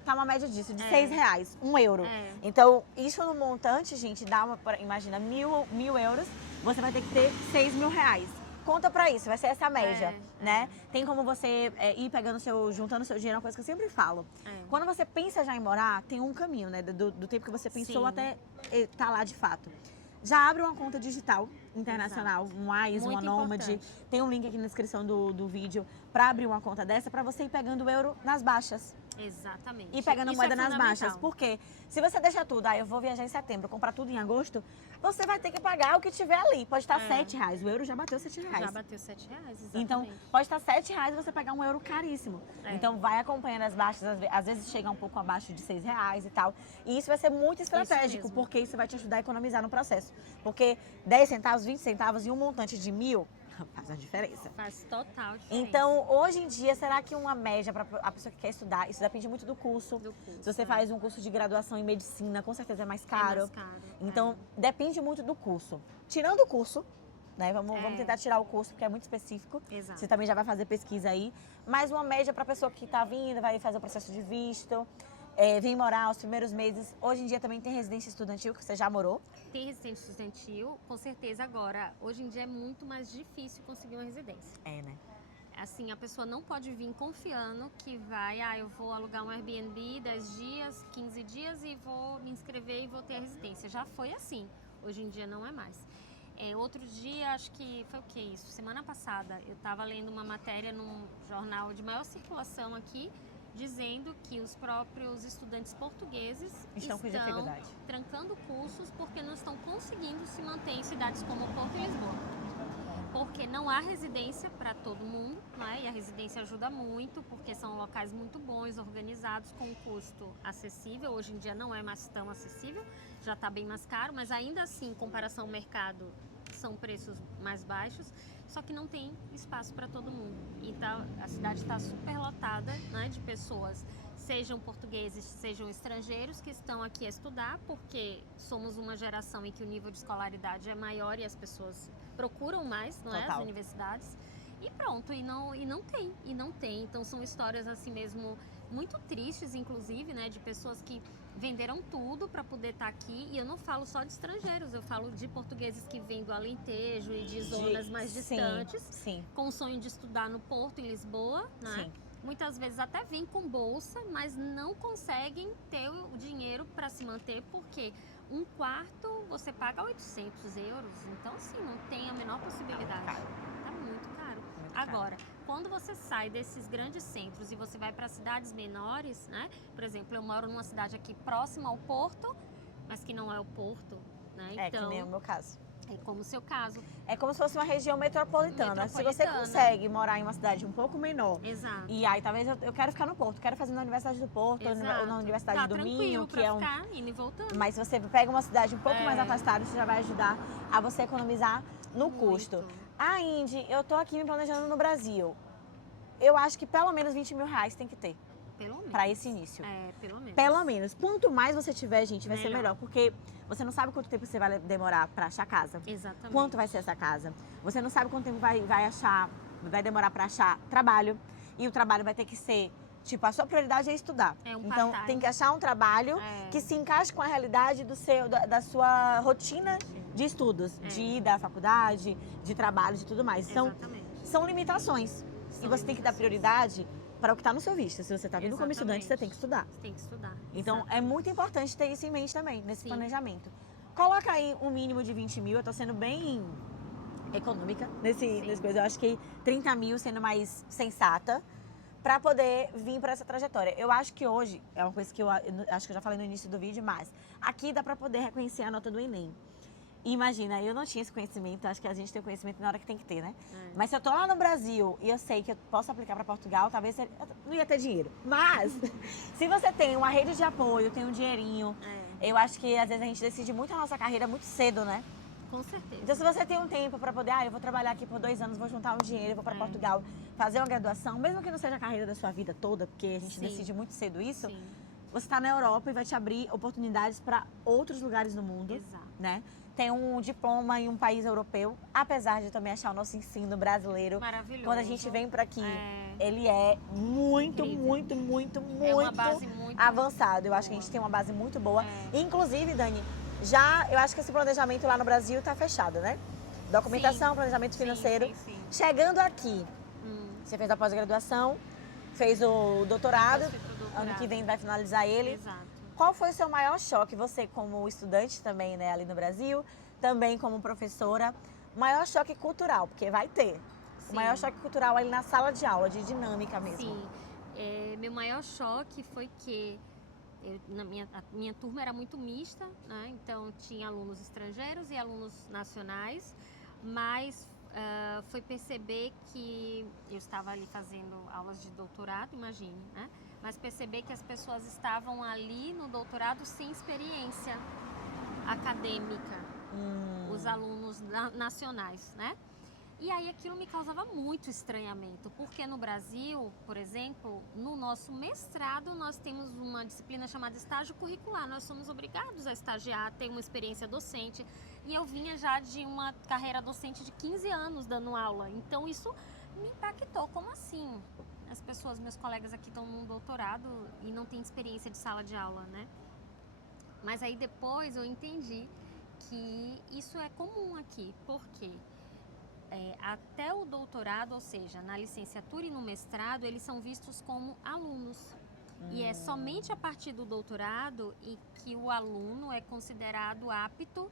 Tá uma média disso, de É. R$6, €1. É. Então, isso no montante, gente, dá imagina, mil euros, você vai ter que ter R$6.000. Conta pra isso, vai ser essa a média, né? Tem como você ir pegando juntando seu dinheiro, é uma coisa que eu sempre falo. Quando você pensa já em morar, tem um caminho, né? Do tempo que você pensou Sim. até tá lá de fato. Já abre uma conta digital internacional, um Wise, uma Muito Nômade. importante. Tem um link aqui na descrição do vídeo pra abrir uma conta dessa, pra você ir pegando o euro nas baixas. Exatamente. E pegando Isso moeda é nas fundamental. baixas. Porque se você deixar tudo, eu vou viajar em setembro, comprar tudo em agosto, você vai ter que pagar o que tiver ali. Pode estar R$7. O euro já bateu R$7. Já bateu R$7, exatamente. Então, pode estar R$7 e você pegar um euro caríssimo. Então, vai acompanhando as baixas, às vezes chega um pouco abaixo de R$6 e tal. E isso vai ser muito estratégico, mesmo. porque isso vai te ajudar a economizar no processo. Porque 10 centavos, 20 centavos e um montante de 1.000 faz a diferença. Faz total diferença. Então, hoje em dia, será que uma média para a pessoa que quer estudar, isso depende muito do curso. Se você faz um curso de graduação em medicina, com certeza é mais caro. É mais caro. Então, depende muito do curso. Tirando o curso, né? Vamos tentar tirar o curso, porque é muito específico. Exato. Você também já vai fazer pesquisa aí. Mas uma média para a pessoa que está vindo, vai fazer o processo de visto, vem morar os primeiros meses. Hoje em dia também tem residência estudantil, que você já morou. Tem residência estudantil, com certeza. Agora, hoje em dia é muito mais difícil conseguir uma residência. Né? Assim, a pessoa não pode vir confiando que eu vou alugar um Airbnb 10 dias, 15 dias e vou me inscrever e vou ter a residência. Já foi assim. Hoje em dia não é mais. Outro dia, acho que foi o que isso? Semana passada, eu estava lendo uma matéria num jornal de maior circulação aqui, dizendo que os próprios estudantes portugueses Estão com dificuldade. trancando cursos porque não estão conseguindo se manter em cidades como Porto e Lisboa. Porque não há residência para todo mundo, né? E a residência ajuda muito, porque são locais muito bons, organizados, com um custo acessível. Hoje em dia não é mais tão acessível, já está bem mais caro, mas ainda assim, em comparação ao mercado, são preços mais baixos, só que não tem espaço para todo mundo. Então, a cidade está super lotada, né, de pessoas, sejam portugueses, sejam estrangeiros, que estão aqui a estudar, porque somos uma geração em que o nível de escolaridade é maior e as pessoas procuram mais, não é, as universidades. E pronto, e não tem. Então, são histórias assim mesmo muito tristes, inclusive, né, de pessoas que venderam tudo para poder estar aqui. E eu não falo só de estrangeiros, eu falo de portugueses que vêm do Alentejo e de zonas mais distantes, com o sonho de estudar no Porto, em Lisboa, né? Muitas vezes até vêm com bolsa, mas não conseguem ter o dinheiro para se manter, porque um quarto você paga 800 euros. Então, assim, não tem a menor possibilidade. Tá muito caro. Agora, quando você sai desses grandes centros e você vai para cidades menores, né? Por exemplo, eu moro numa cidade aqui próxima ao Porto, mas que não é o Porto, né? Então, que nem o meu caso. É como o seu caso. É como se fosse uma região metropolitana. Se você consegue morar em uma cidade um pouco menor. Exato. E aí, talvez eu quero ficar no Porto, quero fazer na Universidade do Porto, ou na Universidade do Minho, que é um. Ficar indo e voltando. Mas se você pega uma cidade um pouco mais afastada, isso já vai ajudar a você economizar no custo. A Indy, eu tô aqui me planejando no Brasil. Eu acho que pelo menos R$20.000 tem que ter. Pelo menos. Pra esse início. Pelo menos. Pelo menos. Quanto mais você tiver, gente, vai ser melhor. Porque você não sabe quanto tempo você vai demorar pra achar casa. Exatamente. Quanto vai ser essa casa. Você não sabe quanto tempo vai demorar pra achar trabalho. E o trabalho vai ter que ser, tipo, a sua prioridade é estudar. Então, tem que achar um trabalho que se encaixe com a realidade da sua rotina de estudos. De ir da faculdade, de trabalho, de tudo mais. São limitações. E você tem que dar prioridade para o que está no seu visto. Se você está vindo como estudante, você tem que estudar. Tem que estudar. Então, é muito importante ter isso em mente também, nesse planejamento. Coloca aí um mínimo de 20.000. Eu tô sendo bem econômica nesse coisa. Eu acho que 30.000 sendo mais sensata para poder vir para essa trajetória. Eu acho que hoje, é uma coisa que eu acho que eu já falei no início do vídeo, mas aqui dá para poder reconhecer a nota do Enem. Imagina, eu não tinha esse conhecimento, acho que a gente tem o conhecimento na hora que tem que ter, né? Mas se eu tô lá no Brasil e eu sei que eu posso aplicar para Portugal, talvez eu não ia ter dinheiro. Mas, se você tem uma rede de apoio, tem um dinheirinho, eu acho que às vezes a gente decide muito a nossa carreira muito cedo, né? Com certeza. Então, se você tem um tempo para poder, eu vou trabalhar aqui por 2 anos, vou juntar um dinheiro, vou para Portugal, fazer uma graduação, mesmo que não seja a carreira da sua vida toda, porque a gente decide muito cedo isso, você está na Europa e vai te abrir oportunidades para outros lugares no mundo, né? tem um diploma em um país europeu, apesar de também achar o nosso ensino brasileiro, Maravilhoso. quando a gente vem para aqui, É. ele é muito, Incrível. muito É uma base muito avançado. Eu acho que a boa. gente tem uma base muito boa. É. Inclusive, Dani, eu acho que esse planejamento lá no Brasil tá fechado, né? Documentação, Sim. planejamento financeiro. Sim. Chegando aqui, você fez a pós-graduação, fez o doutorado, Eu fui pro doutorado. ano que vem vai finalizar ele. Exato. Qual foi o seu maior choque, você como estudante também, né, ali no Brasil, também como professora, maior choque cultural, porque vai ter. Sim. O maior choque cultural ali na sala de aula, de dinâmica mesmo. Sim. Meu maior choque foi que a minha turma era muito mista, né? Então tinha alunos estrangeiros e alunos nacionais, mas foi perceber que eu estava ali fazendo aulas de doutorado, imagine, né? Mas perceber que as pessoas estavam ali no doutorado sem experiência acadêmica, os alunos nacionais, né? E aí aquilo me causava muito estranhamento, porque no Brasil, por exemplo, no nosso mestrado nós temos uma disciplina chamada estágio curricular, nós somos obrigados a estagiar, ter uma experiência docente, e eu vinha já de uma carreira docente de 15 anos dando aula, então isso me impactou. Como assim? As pessoas, meus colegas aqui estão num doutorado e não têm experiência de sala de aula, né? Mas aí depois eu entendi que isso é comum aqui, porque até o doutorado, ou seja, na licenciatura e no mestrado, eles são vistos como alunos. E é somente a partir do doutorado e que o aluno é considerado apto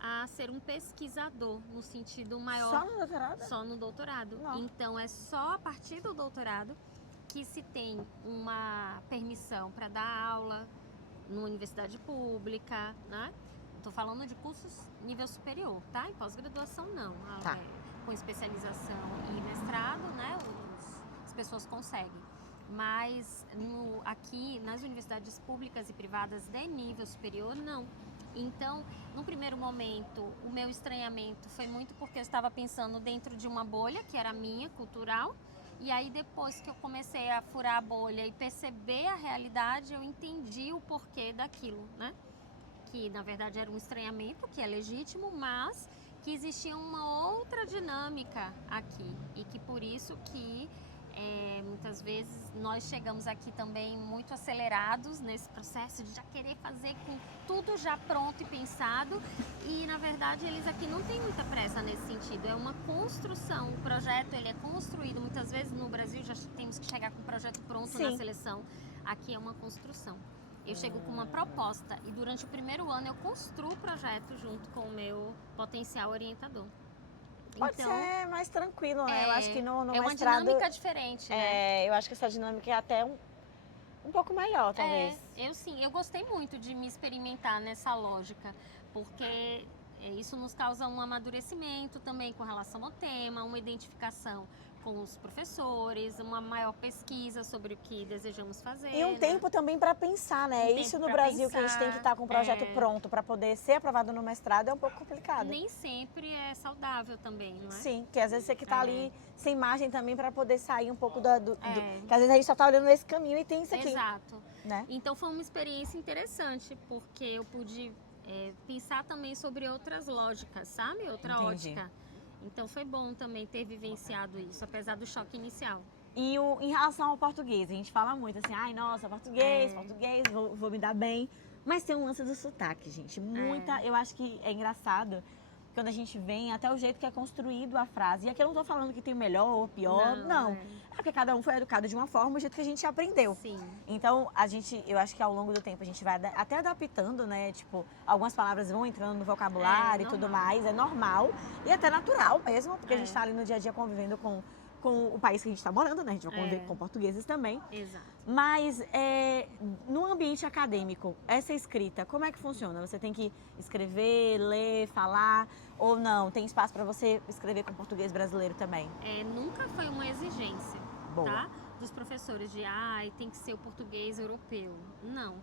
a ser um pesquisador, no sentido maior. Só no doutorado? Só no doutorado. Não. Então é só a partir do doutorado que se tem uma permissão para dar aula numa universidade pública, né? Estou falando de cursos nível superior, tá? Em pós-graduação não. Tá. Com especialização e mestrado, né? As pessoas conseguem. Mas aqui nas universidades públicas e privadas de nível superior, não. Então, no primeiro momento, o meu estranhamento foi muito porque eu estava pensando dentro de uma bolha, que era minha, cultural. E aí, depois que eu comecei a furar a bolha e perceber a realidade, eu entendi o porquê daquilo, né? Que, na verdade, era um estranhamento, que é legítimo, mas que existia uma outra dinâmica aqui. E que por isso que muitas vezes nós chegamos aqui também muito acelerados nesse processo de já querer fazer com tudo já pronto e pensado, e na verdade eles aqui não têm muita pressa nesse sentido, é uma construção, o projeto ele é construído, muitas vezes no Brasil já temos que chegar com o projeto pronto. Sim. Na seleção, aqui é uma construção. Eu chego com uma proposta e durante o primeiro ano eu construo o projeto junto com o meu potencial orientador. Pode ser mais tranquilo, né? Eu acho que no é uma mestrado, dinâmica diferente, né? eu acho que essa dinâmica é até um pouco melhor, talvez. Eu gostei muito de me experimentar nessa lógica, porque isso nos causa um amadurecimento também com relação ao tema, uma identificação com os professores, uma maior pesquisa sobre o que desejamos fazer. E um tempo também para pensar, né? Isso no Brasil, que a gente tem que estar com o projeto pronto para poder ser aprovado no mestrado, é um pouco complicado. Nem sempre é saudável também, não é? Sim, que às vezes você que tá ali sem margem também para poder sair um pouco que às vezes a gente só tá olhando nesse caminho e tem isso aqui. Exato. Né? Então foi uma experiência interessante, porque eu pude pensar também sobre outras lógicas, sabe? Outra ótica. Então foi bom também ter vivenciado isso, apesar do choque inicial. E em relação ao português, a gente fala muito assim, ai, nossa, português, vou me dar bem. Mas tem um lance do sotaque, gente. Eu acho que é engraçado quando a gente vem, até o jeito que é construído a frase. E aqui eu não tô falando que tem melhor ou pior, não. É porque cada um foi educado de uma forma, o jeito que a gente aprendeu. Sim. Então, eu acho que ao longo do tempo a gente vai até adaptando, né? Tipo, algumas palavras vão entrando no vocabulário e tudo mais, é normal. E até natural mesmo, porque a gente tá ali no dia a dia convivendo com o país que a gente está morando, né? A gente vai conviver com portugueses também. Exato. Mas no ambiente acadêmico, essa escrita, como é que funciona? Você tem que escrever, ler, falar ou não? Tem espaço para você escrever com português brasileiro também? Nunca foi uma exigência, tá? Dos professores de, tem que ser o português europeu. Não.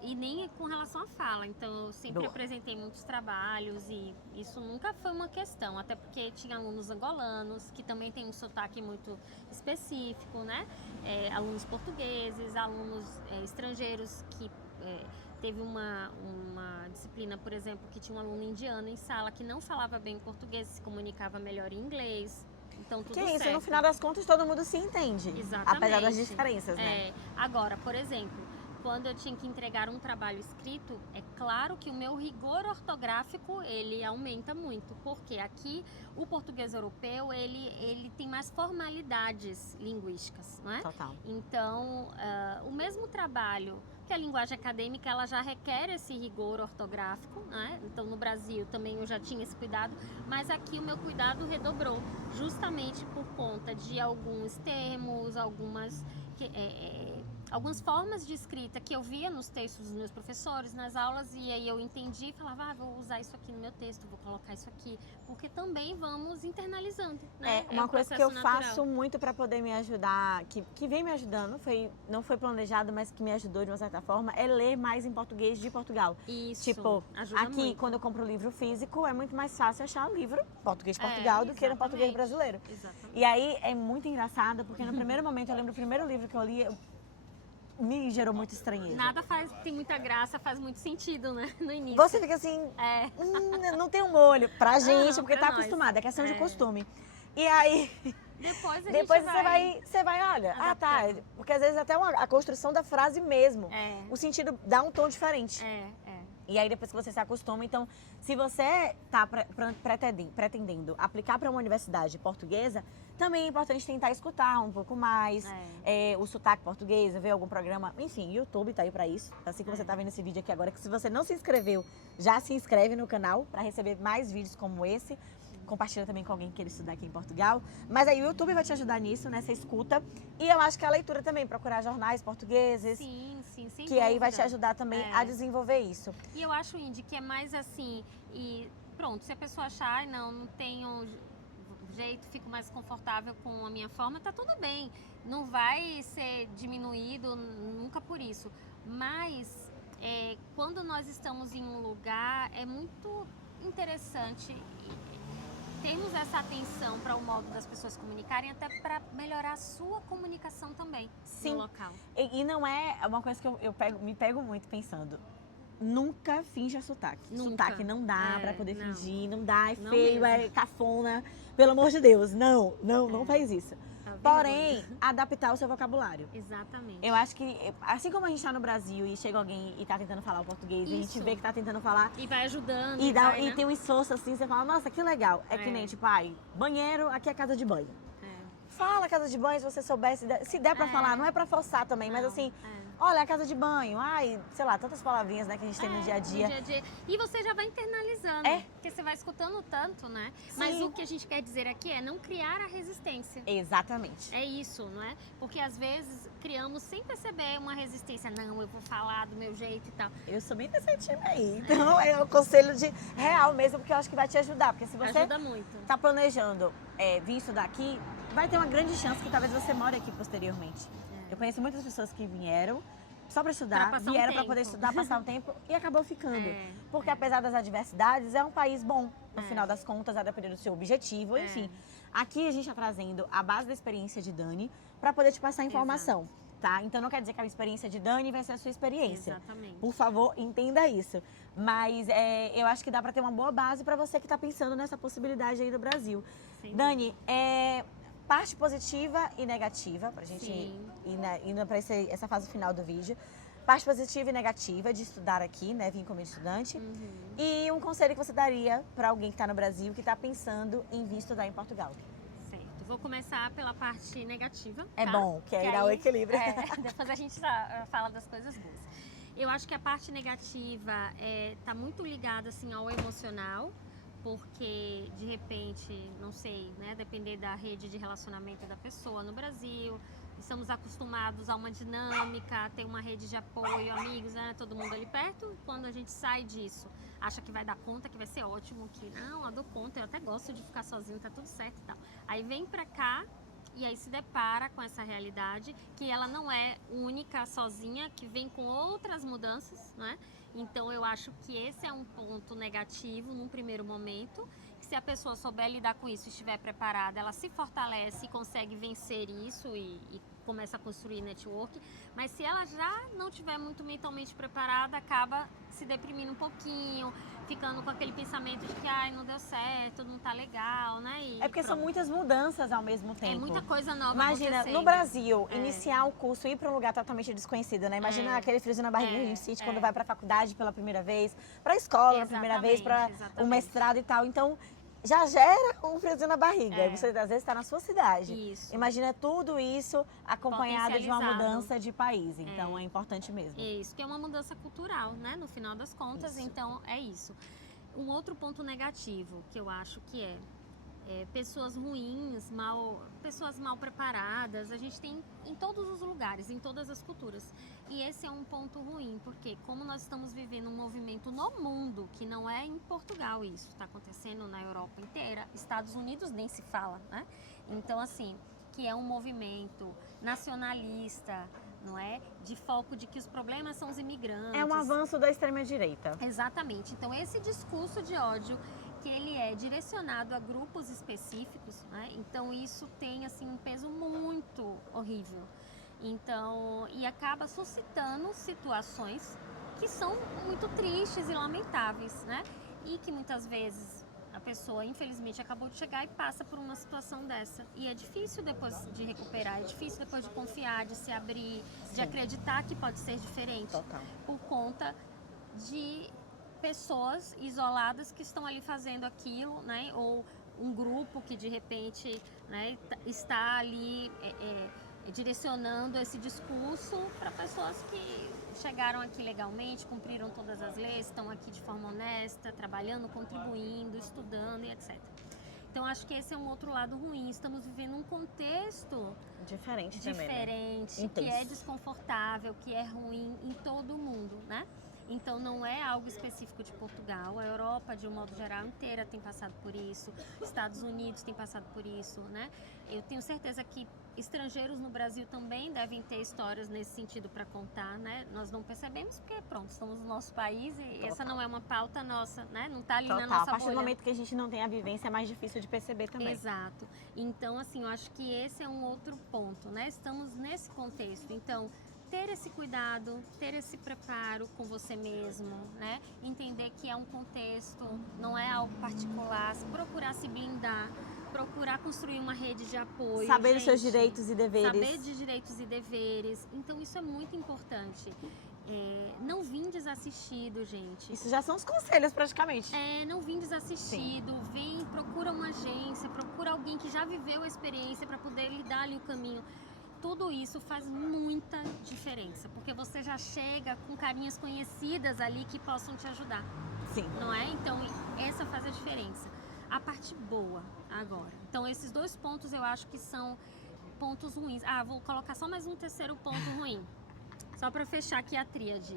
E nem com relação à fala. Então, eu sempre apresentei muitos trabalhos e isso nunca foi uma questão. Até porque tinha alunos angolanos, que também tem um sotaque muito específico, né? Alunos portugueses, alunos estrangeiros que teve uma disciplina, por exemplo, que tinha um aluno indiano em sala que não falava bem português, se comunicava melhor em inglês. Então, tudo Que isso, certo. no final das contas, todo mundo se entende. Exatamente. Apesar das diferenças, né? Agora, por exemplo, quando eu tinha que entregar um trabalho escrito, é claro que o meu rigor ortográfico, ele aumenta muito, porque aqui o português europeu, ele tem mais formalidades linguísticas, não é? Total. Então, o mesmo trabalho que a linguagem acadêmica, ela já requer esse rigor ortográfico, né? Então, no Brasil também eu já tinha esse cuidado, mas aqui o meu cuidado redobrou, justamente por conta de alguns termos, algumas formas de escrita que eu via nos textos dos meus professores, nas aulas, e aí eu entendi e falava, vou usar isso aqui no meu texto, vou colocar isso aqui, porque também vamos internalizando, né? Uma coisa que eu natural. faço muito para poder me ajudar, que vem me ajudando, não foi planejado, mas que me ajudou de uma certa forma, é ler mais em português de Portugal. Isso, tipo, ajuda aqui, muito. quando eu compro livro físico, é muito mais fácil achar livro português de Portugal do que no português brasileiro. Exatamente. E aí é muito engraçado, porque no primeiro momento, eu lembro o primeiro livro que eu li, me gerou muita estranheza. Nada tem muita graça, faz muito sentido, né? No início. Você fica assim, não tem um molho pra gente, porque pra tá nós. acostumado, é questão de costume. E aí, depois você vai, olha, adaptando. porque às vezes até a construção da frase mesmo, o sentido dá um tom diferente. E aí depois que você se acostuma, então, se você tá pretendendo aplicar para uma universidade portuguesa, também é importante tentar escutar um pouco mais o sotaque português, ver algum programa, enfim, YouTube tá aí para isso. Assim que você tá vendo esse vídeo aqui agora, que se você não se inscreveu, já se inscreve no canal para receber mais vídeos como esse. Compartilha também com alguém que queira estudar aqui em Portugal. Mas aí o YouTube vai te ajudar nisso, né? Você escuta. E eu acho que a leitura também, procurar jornais portugueses. Sim, sem que aí vai dúvida. te ajudar também a desenvolver isso. E eu acho, Indy, que é mais assim, e pronto, se a pessoa achar, não tenho jeito, fico mais confortável com a minha forma, tá tudo bem. Não vai ser diminuído nunca por isso. Mas quando nós estamos em um lugar, é muito interessante termos essa atenção para o modo das pessoas comunicarem, até para melhorar a sua comunicação também no local. E não é uma coisa que eu me pego muito pensando. Nunca finja sotaque. Nunca. Sotaque não dá pra poder não. fingir, não dá, é Não feio, mesmo. é cafona. Pelo amor de Deus, não faz isso. Porém, adaptar o seu vocabulário. Exatamente. Eu acho que, assim como a gente tá no Brasil e chega alguém e tá tentando falar o português, e a gente vê que tá tentando falar. E vai ajudando. E tem um esforço assim, você fala, nossa, que legal. É que nem, tipo, banheiro, aqui é casa de banho. Fala casa de banho se você soubesse, se der pra falar, não é pra forçar também, mas assim, olha, a casa de banho, sei lá, tantas palavrinhas, né, que a gente tem no dia a dia. E você já vai internalizando, porque você vai escutando tanto, né? Sim. Mas o que a gente quer dizer aqui é não criar a resistência. Exatamente. É isso, não é? Porque às vezes criamos sem perceber uma resistência. Não, eu vou falar do meu jeito e tal. Eu sou bem desse time aí, então é o conselho de real mesmo, porque eu acho que vai te ajudar. Porque se você ajuda muito. tá planejando vir estudar aqui, vai ter uma grande chance que talvez você more aqui posteriormente. Eu conheço muitas pessoas que vieram só para estudar, vieram para poder estudar, passar um tempo e acabou ficando. Porque apesar das adversidades, é um país bom, no final das contas, a depender do seu objetivo, enfim. Aqui a gente está trazendo a base da experiência de Dani para poder te passar informação, tá? Então não quer dizer que a experiência de Dani vai ser a sua experiência. Exatamente. Por favor, entenda isso. Mas eu acho que dá para ter uma boa base para você que está pensando nessa possibilidade aí do Brasil. Dani, parte positiva e negativa, pra gente ir para essa fase final do vídeo. Parte positiva e negativa de estudar aqui, né? Vim como estudante. E um conselho que você daria para alguém que está no Brasil, que está pensando em vir estudar em Portugal. Certo. Vou começar pela parte negativa. É bom, que aí dá o equilíbrio. Depois a gente fala das coisas boas. Eu acho que a parte negativa tá muito ligada assim, ao emocional. Porque, de repente, não sei, né, depender da rede de relacionamento da pessoa no Brasil, estamos acostumados a uma dinâmica, a ter uma rede de apoio, amigos, né, todo mundo ali perto. Quando a gente sai disso, acha que vai dar conta, que vai ser ótimo, que não, eu dou conta, eu até gosto de ficar sozinho, tá tudo certo e tal. Aí vem pra cá e aí se depara com essa realidade, que ela não é única, sozinha, que vem com outras mudanças, né? Então eu acho que esse é um ponto negativo num primeiro momento, que se a pessoa souber lidar com isso e estiver preparada, ela se fortalece e consegue vencer isso e começa a construir network, mas se ela já não estiver muito mentalmente preparada, acaba se deprimindo um pouquinho, ficando com aquele pensamento de que ai, não deu certo, não tá legal, né? E É porque são pronto. muitas mudanças ao mesmo tempo. É muita coisa nova Imagina, acontecendo. no Brasil, É. iniciar o curso e ir para um lugar totalmente desconhecido, né? Imagina aquele friozinho na barriga que a gente sente quando vai para a faculdade pela primeira vez, para a escola pela primeira vez, para o mestrado e tal. Então, já gera um friozinho na barriga. E você, às vezes, está na sua cidade. Isso. Imagina tudo isso acompanhado de uma Potencializado. mudança de país. Então, é importante mesmo. Isso, que é uma mudança cultural, né? No final das contas, Isso. então é isso. Um outro ponto negativo que eu acho que é pessoas ruins, pessoas mal preparadas, a gente tem em todos os lugares, em todas as culturas. E esse é um ponto ruim, porque como nós estamos vivendo um movimento no mundo, que não é em Portugal isso, está acontecendo na Europa inteira, Estados Unidos nem se fala, né? Então, assim, que é um movimento nacionalista, não é? De foco de que os problemas são os imigrantes. É um avanço da extrema-direita. Exatamente. Então, esse discurso de ódio, que ele é direcionado a grupos específicos, né? Então isso tem assim um peso muito horrível. Então, e acaba suscitando situações que são muito tristes e lamentáveis, né? E que muitas vezes a pessoa, infelizmente, acabou de chegar e passa por uma situação dessa. E é difícil depois de recuperar, é difícil depois de confiar, de se abrir, de acreditar que pode ser diferente. Total. Por conta de pessoas isoladas que estão ali fazendo aquilo, né? Ou um grupo que de repente, né, está ali direcionando esse discurso para pessoas que chegaram aqui legalmente, cumpriram todas as leis, estão aqui de forma honesta, trabalhando, contribuindo, estudando e etc. Então acho que esse é um outro lado ruim. Estamos vivendo um contexto Diferente também, né? que é desconfortável, que é ruim em todo o mundo, né? Então não é algo específico de Portugal, a Europa de um modo geral inteira tem passado por isso, Estados Unidos tem passado por isso, né? Eu tenho certeza que estrangeiros no Brasil também devem ter histórias nesse sentido para contar, né? Nós não percebemos porque, pronto, estamos no nosso país e essa não é uma pauta nossa, né? Não está ali na nossa A partir bolha. do momento que a gente não tem a vivência, é mais difícil de perceber também. Exato. Então, assim, eu acho que esse é um outro ponto, né? Estamos nesse contexto. Então, ter esse cuidado, ter esse preparo com você mesmo, né? Entender que é um contexto, não é algo particular, procurar se blindar, procurar construir uma rede de apoio. Saber dos seus direitos e deveres. Saber de direitos e deveres. Então isso é muito importante. Não vim desassistido, gente. Isso já são os conselhos, praticamente. Não vim desassistido, vem, procura uma agência, procura alguém que já viveu a experiência para poder lhe dar ali o caminho. Tudo isso faz muita diferença, porque você já chega com carinhas conhecidas ali que possam te ajudar. Sim. Não é? Então, essa faz a diferença. A parte boa agora. Então, esses dois pontos eu acho que são pontos ruins. Vou colocar só mais um terceiro ponto ruim. Só para fechar aqui a tríade,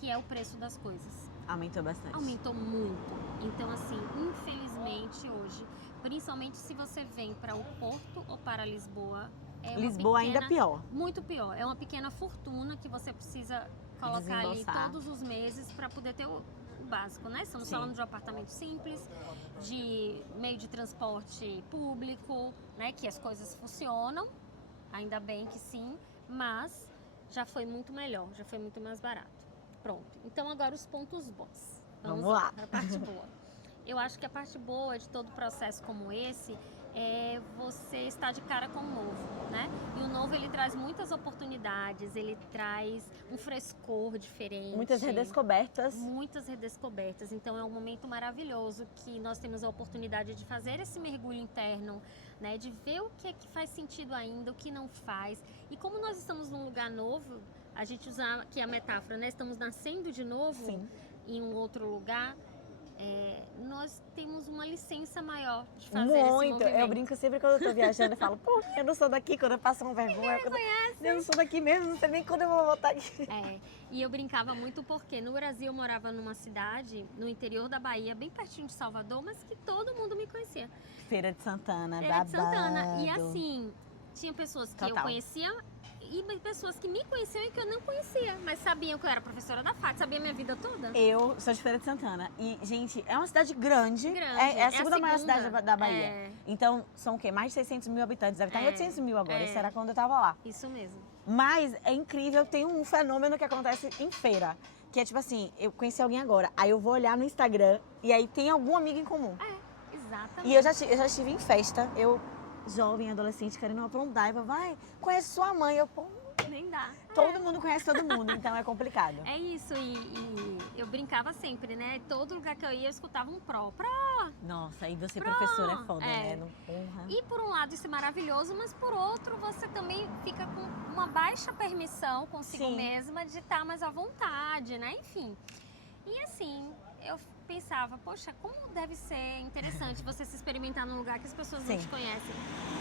que é o preço das coisas. Aumentou bastante. Aumentou muito. Então, assim, infelizmente hoje, principalmente se você vem para o Porto ou para Lisboa, Lisboa ainda pior. Muito pior. É uma pequena fortuna que você precisa colocar ali todos os meses para poder ter o básico, né? Estamos falando de um apartamento simples, de meio de transporte público, né? Que as coisas funcionam, ainda bem que sim, mas já foi muito melhor, já foi muito mais barato. Pronto. Então agora os pontos bons. Vamos lá. Para a parte boa. Eu acho que a parte boa de todo processo como esse é você estar de cara com o novo, né? E o novo, ele traz muitas oportunidades, ele traz um frescor diferente. Muitas redescobertas. Muitas redescobertas. Então é um momento maravilhoso que nós temos a oportunidade de fazer esse mergulho interno, né? De ver o que é que faz sentido ainda, o que não faz. E como nós estamos num lugar novo, a gente usa aqui a metáfora, né? Estamos nascendo de novo. Sim. Em um outro lugar. Nós temos uma licença maior de fazer esse movimento. Eu brinco sempre quando eu tô viajando e falo, pô, eu não sou daqui, quando eu passo uma vergonha. Eu não sou daqui mesmo, não sei nem quando eu vou voltar aqui. E eu brincava muito porque no Brasil eu morava numa cidade, no interior da Bahia, bem pertinho de Salvador, mas que todo mundo me conhecia. Feira de Santana, Feira babado. de Santana. E assim, tinha pessoas que eu conhecia e pessoas que me conheciam e que eu não conhecia, mas sabiam que eu era professora da FAT, sabia minha vida toda. Eu sou de Feira de Santana. E, gente, é uma cidade grande. Grande. É a segunda maior cidade da Bahia. É. Então, são o quê? Mais de 600 mil habitantes. Deve estar em 800 mil agora. É. Isso era quando eu tava lá. Isso mesmo. Mas é incrível, tem um fenômeno que acontece em feira. Que é tipo assim, eu conheci alguém agora, aí eu vou olhar no Instagram e aí tem algum amigo em comum. Exatamente. E eu já estive em festa, eu, jovem, adolescente, querendo aprontar. E eu vai, conhece sua mãe. Eu, pô, Nem dá. todo mundo conhece todo mundo, então é complicado. É isso, e eu brincava sempre, né? Todo lugar que eu ia, eu escutava um pró. Nossa, e você professora é foda, É. né? Não, porra. E por um lado isso é maravilhoso, mas por outro você também fica com uma baixa permissão consigo Sim. mesma de estar mais à vontade, né? Enfim. E assim, eu pensava, poxa, como deve ser interessante você se experimentar num lugar que as pessoas não Sim. te conhecem.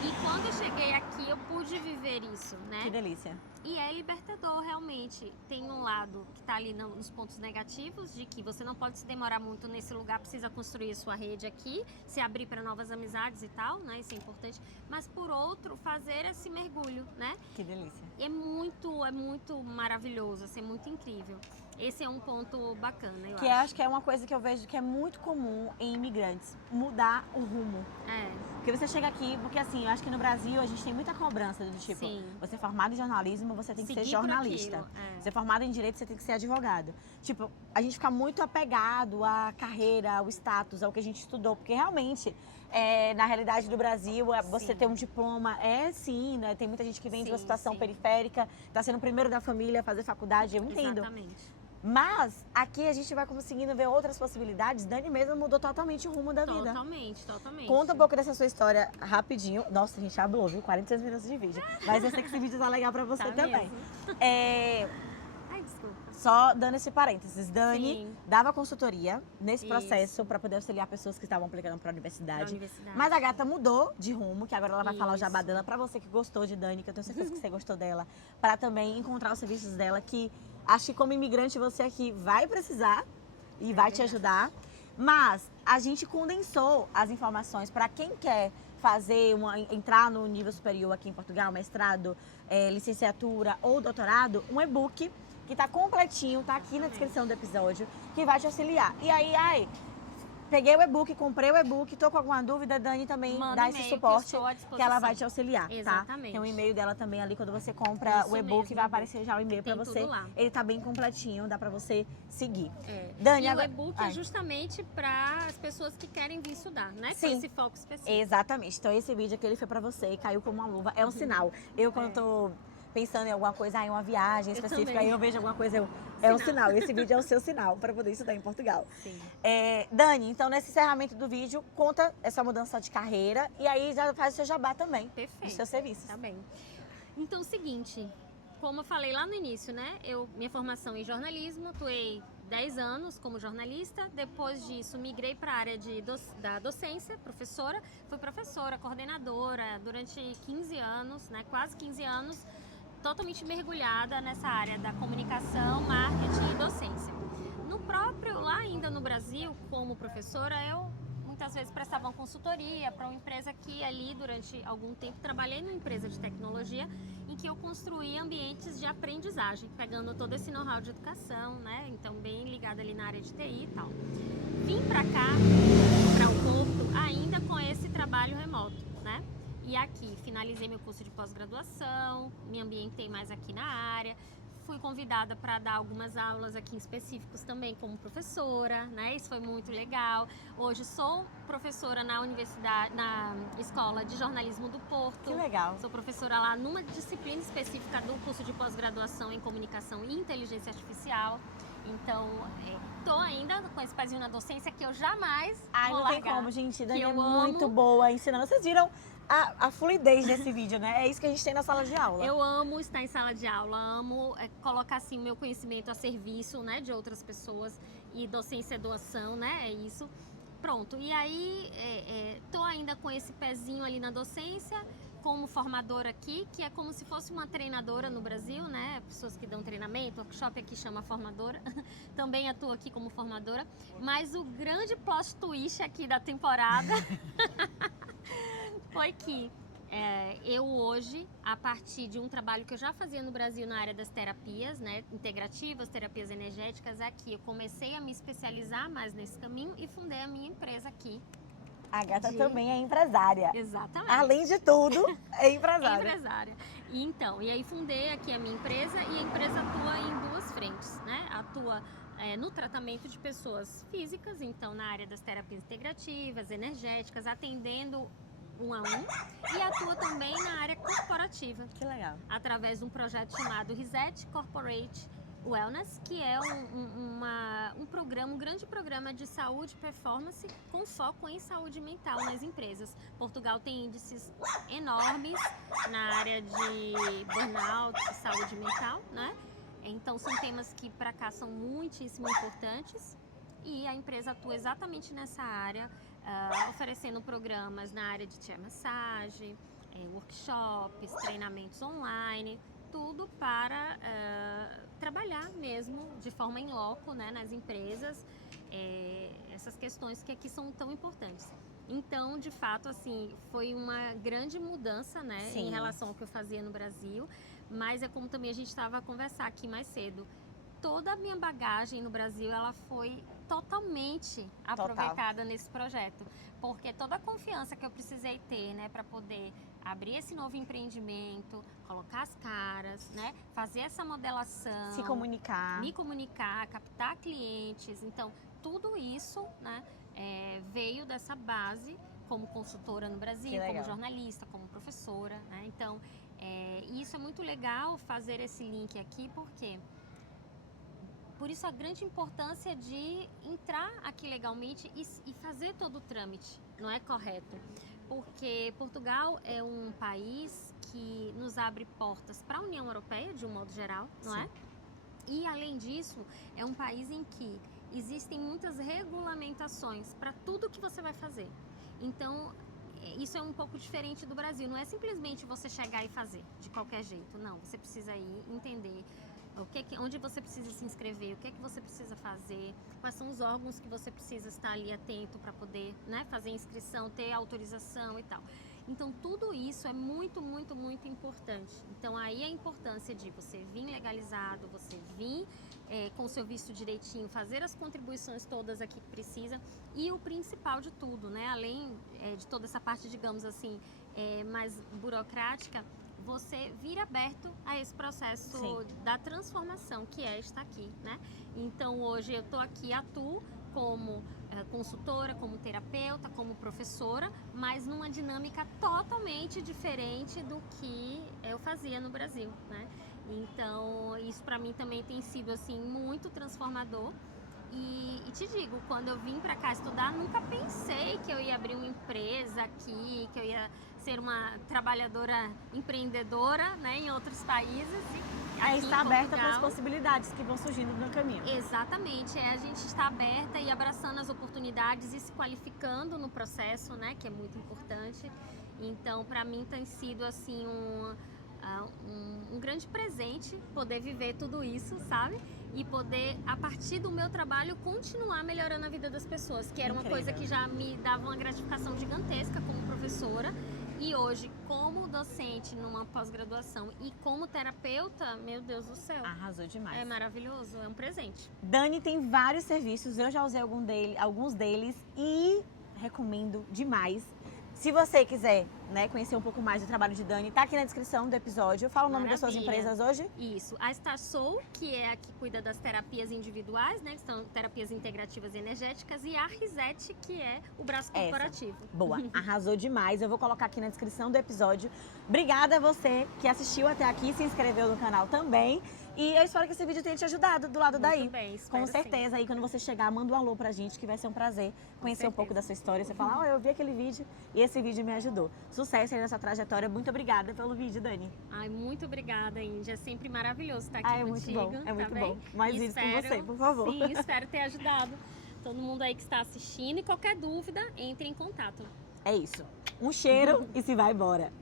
E quando eu cheguei aqui, eu pude viver isso, né? Que delícia. E é libertador, realmente. Tem um lado que está ali nos pontos negativos, de que você não pode se demorar muito nesse lugar, precisa construir sua rede aqui, se abrir para novas amizades e tal, né? Isso é importante. Mas, por outro, fazer esse mergulho, né? Que delícia. E é muito maravilhoso, assim, é muito incrível. Esse é um ponto bacana, eu Que eu acho que é uma coisa que eu vejo que é muito comum em imigrantes, mudar o rumo. É, Porque você chega aqui, porque assim, eu acho que no Brasil a gente tem muita cobrança do tipo, Sim. você é formado em jornalismo, você tem que ser seguir por jornalista. aquilo, é. Você é formado em direito, você tem que ser advogado. Tipo, a gente fica muito apegado à carreira, ao status, ao que a gente estudou, porque realmente, na realidade do Brasil, você Sim. ter um diploma sim, né? Tem muita gente que vem de uma Sim, situação sim. periférica, tá sendo o primeiro da família a fazer faculdade, eu entendo. Exatamente. Mas aqui a gente vai conseguindo ver outras possibilidades. Dani mesmo mudou totalmente o rumo da vida. Totalmente. Conta um pouco dessa sua história rapidinho. Nossa, a gente falou, viu? 46 minutos de vídeo. Mas eu sei que esse vídeo tá legal pra você Tá também. mesmo. Ai, desculpa. Só dando esse parênteses. Dani Sim. dava consultoria nesse Isso. processo pra poder auxiliar pessoas que estavam aplicando pra Da universidade. universidade. Mas a gata mudou de rumo, que agora ela vai falar o jabá Isso. dela pra você que gostou de Dani, que eu tenho certeza que você gostou dela, pra também encontrar os serviços dela, que acho que como imigrante você aqui vai precisar e vai te verdade. ajudar. Mas a gente condensou as informações pra quem quer fazer entrar no nível superior aqui em Portugal, mestrado, licenciatura ou doutorado, um e-book que tá completinho, tá aqui na descrição do episódio, que vai te auxiliar. E aí, peguei o e-book, comprei o e-book, tô com alguma dúvida, Dani também Manda dá e-mail esse que eu suporte estou à que ela vai disposição. te auxiliar, tá? Exatamente. Tem um e-mail dela também ali, quando você compra Isso o e-book, mesmo, vai o aparecer já o e-mail pra Tem você. tudo lá. Ele tá bem completinho, dá pra você seguir. É. Dani, E o agora- e-book Ai. é justamente para as pessoas que querem vir estudar, né? Sim. Com esse foco específico. Exatamente. Então esse vídeo aqui ele foi pra você e caiu como uma luva. É um sinal. Eu quando É. tô pensando em alguma coisa, em uma viagem específica, também. aí eu vejo alguma coisa, é um Sinal. sinal. Esse vídeo é o seu sinal pra poder estudar em Portugal. Sim. Dani, então nesse encerramento do vídeo, conta essa mudança de carreira e aí já faz o seu jabá também, Perfeito. dos seus serviços. Tá bem. Então, o seguinte, como eu falei lá no início, né? Minha formação em jornalismo, atuei 10 anos como jornalista. Depois disso, migrei para a área da docência, professora. Fui professora, coordenadora durante 15 anos, né? Quase 15 anos, totalmente mergulhada nessa área da comunicação, marketing e docência. Lá ainda no Brasil, como professora, eu muitas vezes prestava uma consultoria para uma empresa que ali durante algum tempo trabalhei numa empresa de tecnologia em que eu construía ambientes de aprendizagem, pegando todo esse know-how de educação, né? Então bem ligada ali na área de TI e tal. Vim para cá, para o Porto, ainda com esse trabalho remoto, né? E aqui finalizei meu curso de pós-graduação, me ambientei mais aqui na área. Fui convidada para dar algumas aulas aqui em específicos também como professora, né? Isso foi muito legal. Hoje sou professora na universidade, na Escola de Jornalismo do Porto. Que legal. Sou professora lá numa disciplina específica do curso de pós-graduação em Comunicação e Inteligência Artificial. Então, tô ainda com esse pezinho na docência que eu jamais Ai, vou não tem largar. como, gente. Dani que é eu muito amo. boa ensinando. Vocês viram a fluidez desse vídeo, né? É isso que a gente tem na sala de aula. Eu amo estar em sala de aula, amo colocar assim o meu conhecimento a serviço, né, de outras pessoas, e docência é doação, né, é isso. Pronto, e aí tô ainda com esse pezinho ali na docência, como formadora aqui, que é como se fosse uma treinadora no Brasil, né, pessoas que dão treinamento, workshop aqui chama formadora, também atuo aqui como formadora, mas o grande plot twist aqui da temporada foi que Eu hoje, a partir de um trabalho que eu já fazia no Brasil na área das terapias, né, integrativas, terapias energéticas, aqui eu comecei a me especializar mais nesse caminho e fundei a minha empresa aqui. A Agatha também é empresária. Exatamente. Além de tudo, é empresária. Empresária. E aí fundei aqui a minha empresa e a empresa atua em duas frentes, né? Atua no tratamento de pessoas físicas, então na área das terapias integrativas, energéticas, atendendo 1 a 1, e atua também na área corporativa. Que legal. Através de um projeto chamado Reset Corporate Wellness, que é um programa, um grande programa de saúde e performance com foco em saúde mental nas empresas. Portugal tem índices enormes na área de burnout e saúde mental, né? Então são temas que para cá são muitíssimo importantes e a empresa atua exatamente nessa área, oferecendo programas na área de chair massagem, workshops, treinamentos online, tudo para trabalhar mesmo de forma in loco, né, nas empresas, essas questões que aqui são tão importantes. Então, de fato, assim, foi uma grande mudança, né, Sim. em relação ao que eu fazia no Brasil, mas é como também a gente estava a conversar aqui mais cedo. Toda a minha bagagem no Brasil, ela foi totalmente aproveitada nesse projeto, porque toda a confiança que eu precisei ter, né, para poder abrir esse novo empreendimento, colocar as caras, né, fazer essa modelação, Se comunicar. me comunicar, captar clientes, então tudo isso, né, veio dessa base como consultora no Brasil, como jornalista, como professora, né, então isso é muito legal fazer esse link aqui, porque por isso a grande importância de entrar aqui legalmente e fazer todo o trâmite, não é correto? Porque Portugal é um país que nos abre portas para a União Europeia, de um modo geral, não é? E além disso, é um país em que existem muitas regulamentações para tudo que você vai fazer. Então, isso é um pouco diferente do Brasil, não é simplesmente você chegar e fazer de qualquer jeito, não. Você precisa ir entender onde você precisa se inscrever, o que é que você precisa fazer, quais são os órgãos que você precisa estar ali atento para poder, né, fazer inscrição, ter autorização e tal. Então tudo isso é muito, muito, muito importante. Então aí a importância de você vir legalizado, você vir com o seu visto direitinho, fazer as contribuições todas aqui que precisa e o principal de tudo, né, além de toda essa parte, digamos assim, mais burocrática, você vir aberto a esse processo da transformação que estar aqui, né? Então hoje eu estou aqui, atuo como consultora, como terapeuta, como professora, mas numa dinâmica totalmente diferente do que eu fazia no Brasil, né? Então isso para mim também tem sido assim muito transformador. E te digo, quando eu vim para cá estudar, nunca pensei que eu ia abrir uma empresa aqui, que eu ia ser uma trabalhadora empreendedora, né, em outros países. Aí está aberta para as possibilidades que vão surgindo no caminho. Exatamente, a gente está aberta e abraçando as oportunidades e se qualificando no processo, né, que é muito importante. Então, para mim tem sido assim um grande presente poder viver tudo isso, sabe? E poder, a partir do meu trabalho, continuar melhorando a vida das pessoas, que era uma coisa que já me dava uma gratificação gigantesca como professora. E hoje, como docente numa pós-graduação e como terapeuta, meu Deus do céu. Arrasou demais. É maravilhoso, é um presente. Dani tem vários serviços, eu já usei alguns deles e recomendo demais. Se você quiser, né, conhecer um pouco mais do trabalho de Dani, tá aqui na descrição do episódio. Fala o nome das suas empresas hoje. Isso. A Star Soul, que é a que cuida das terapias individuais, né, que são terapias integrativas e energéticas, e a Reset, que é o braço corporativo. Boa, arrasou demais. Eu vou colocar aqui na descrição do episódio. Obrigada a você que assistiu até aqui, se inscreveu no canal também. E eu espero que esse vídeo tenha te ajudado do lado daí. Muito bem, espero com certeza. Aí quando você chegar, manda um alô pra gente, que vai ser um prazer conhecer um pouco da sua história. Você fala, eu vi aquele vídeo e esse vídeo me ajudou. Sucesso aí nessa trajetória. Muito obrigada pelo vídeo, Dani. Ai, muito obrigada, Índia. É sempre maravilhoso estar aqui contigo. É muito bom. Bem? Mais vídeos com você, por favor. Sim, espero ter ajudado todo mundo aí que está assistindo. E qualquer dúvida, entre em contato. É isso. Um cheiro e se vai embora.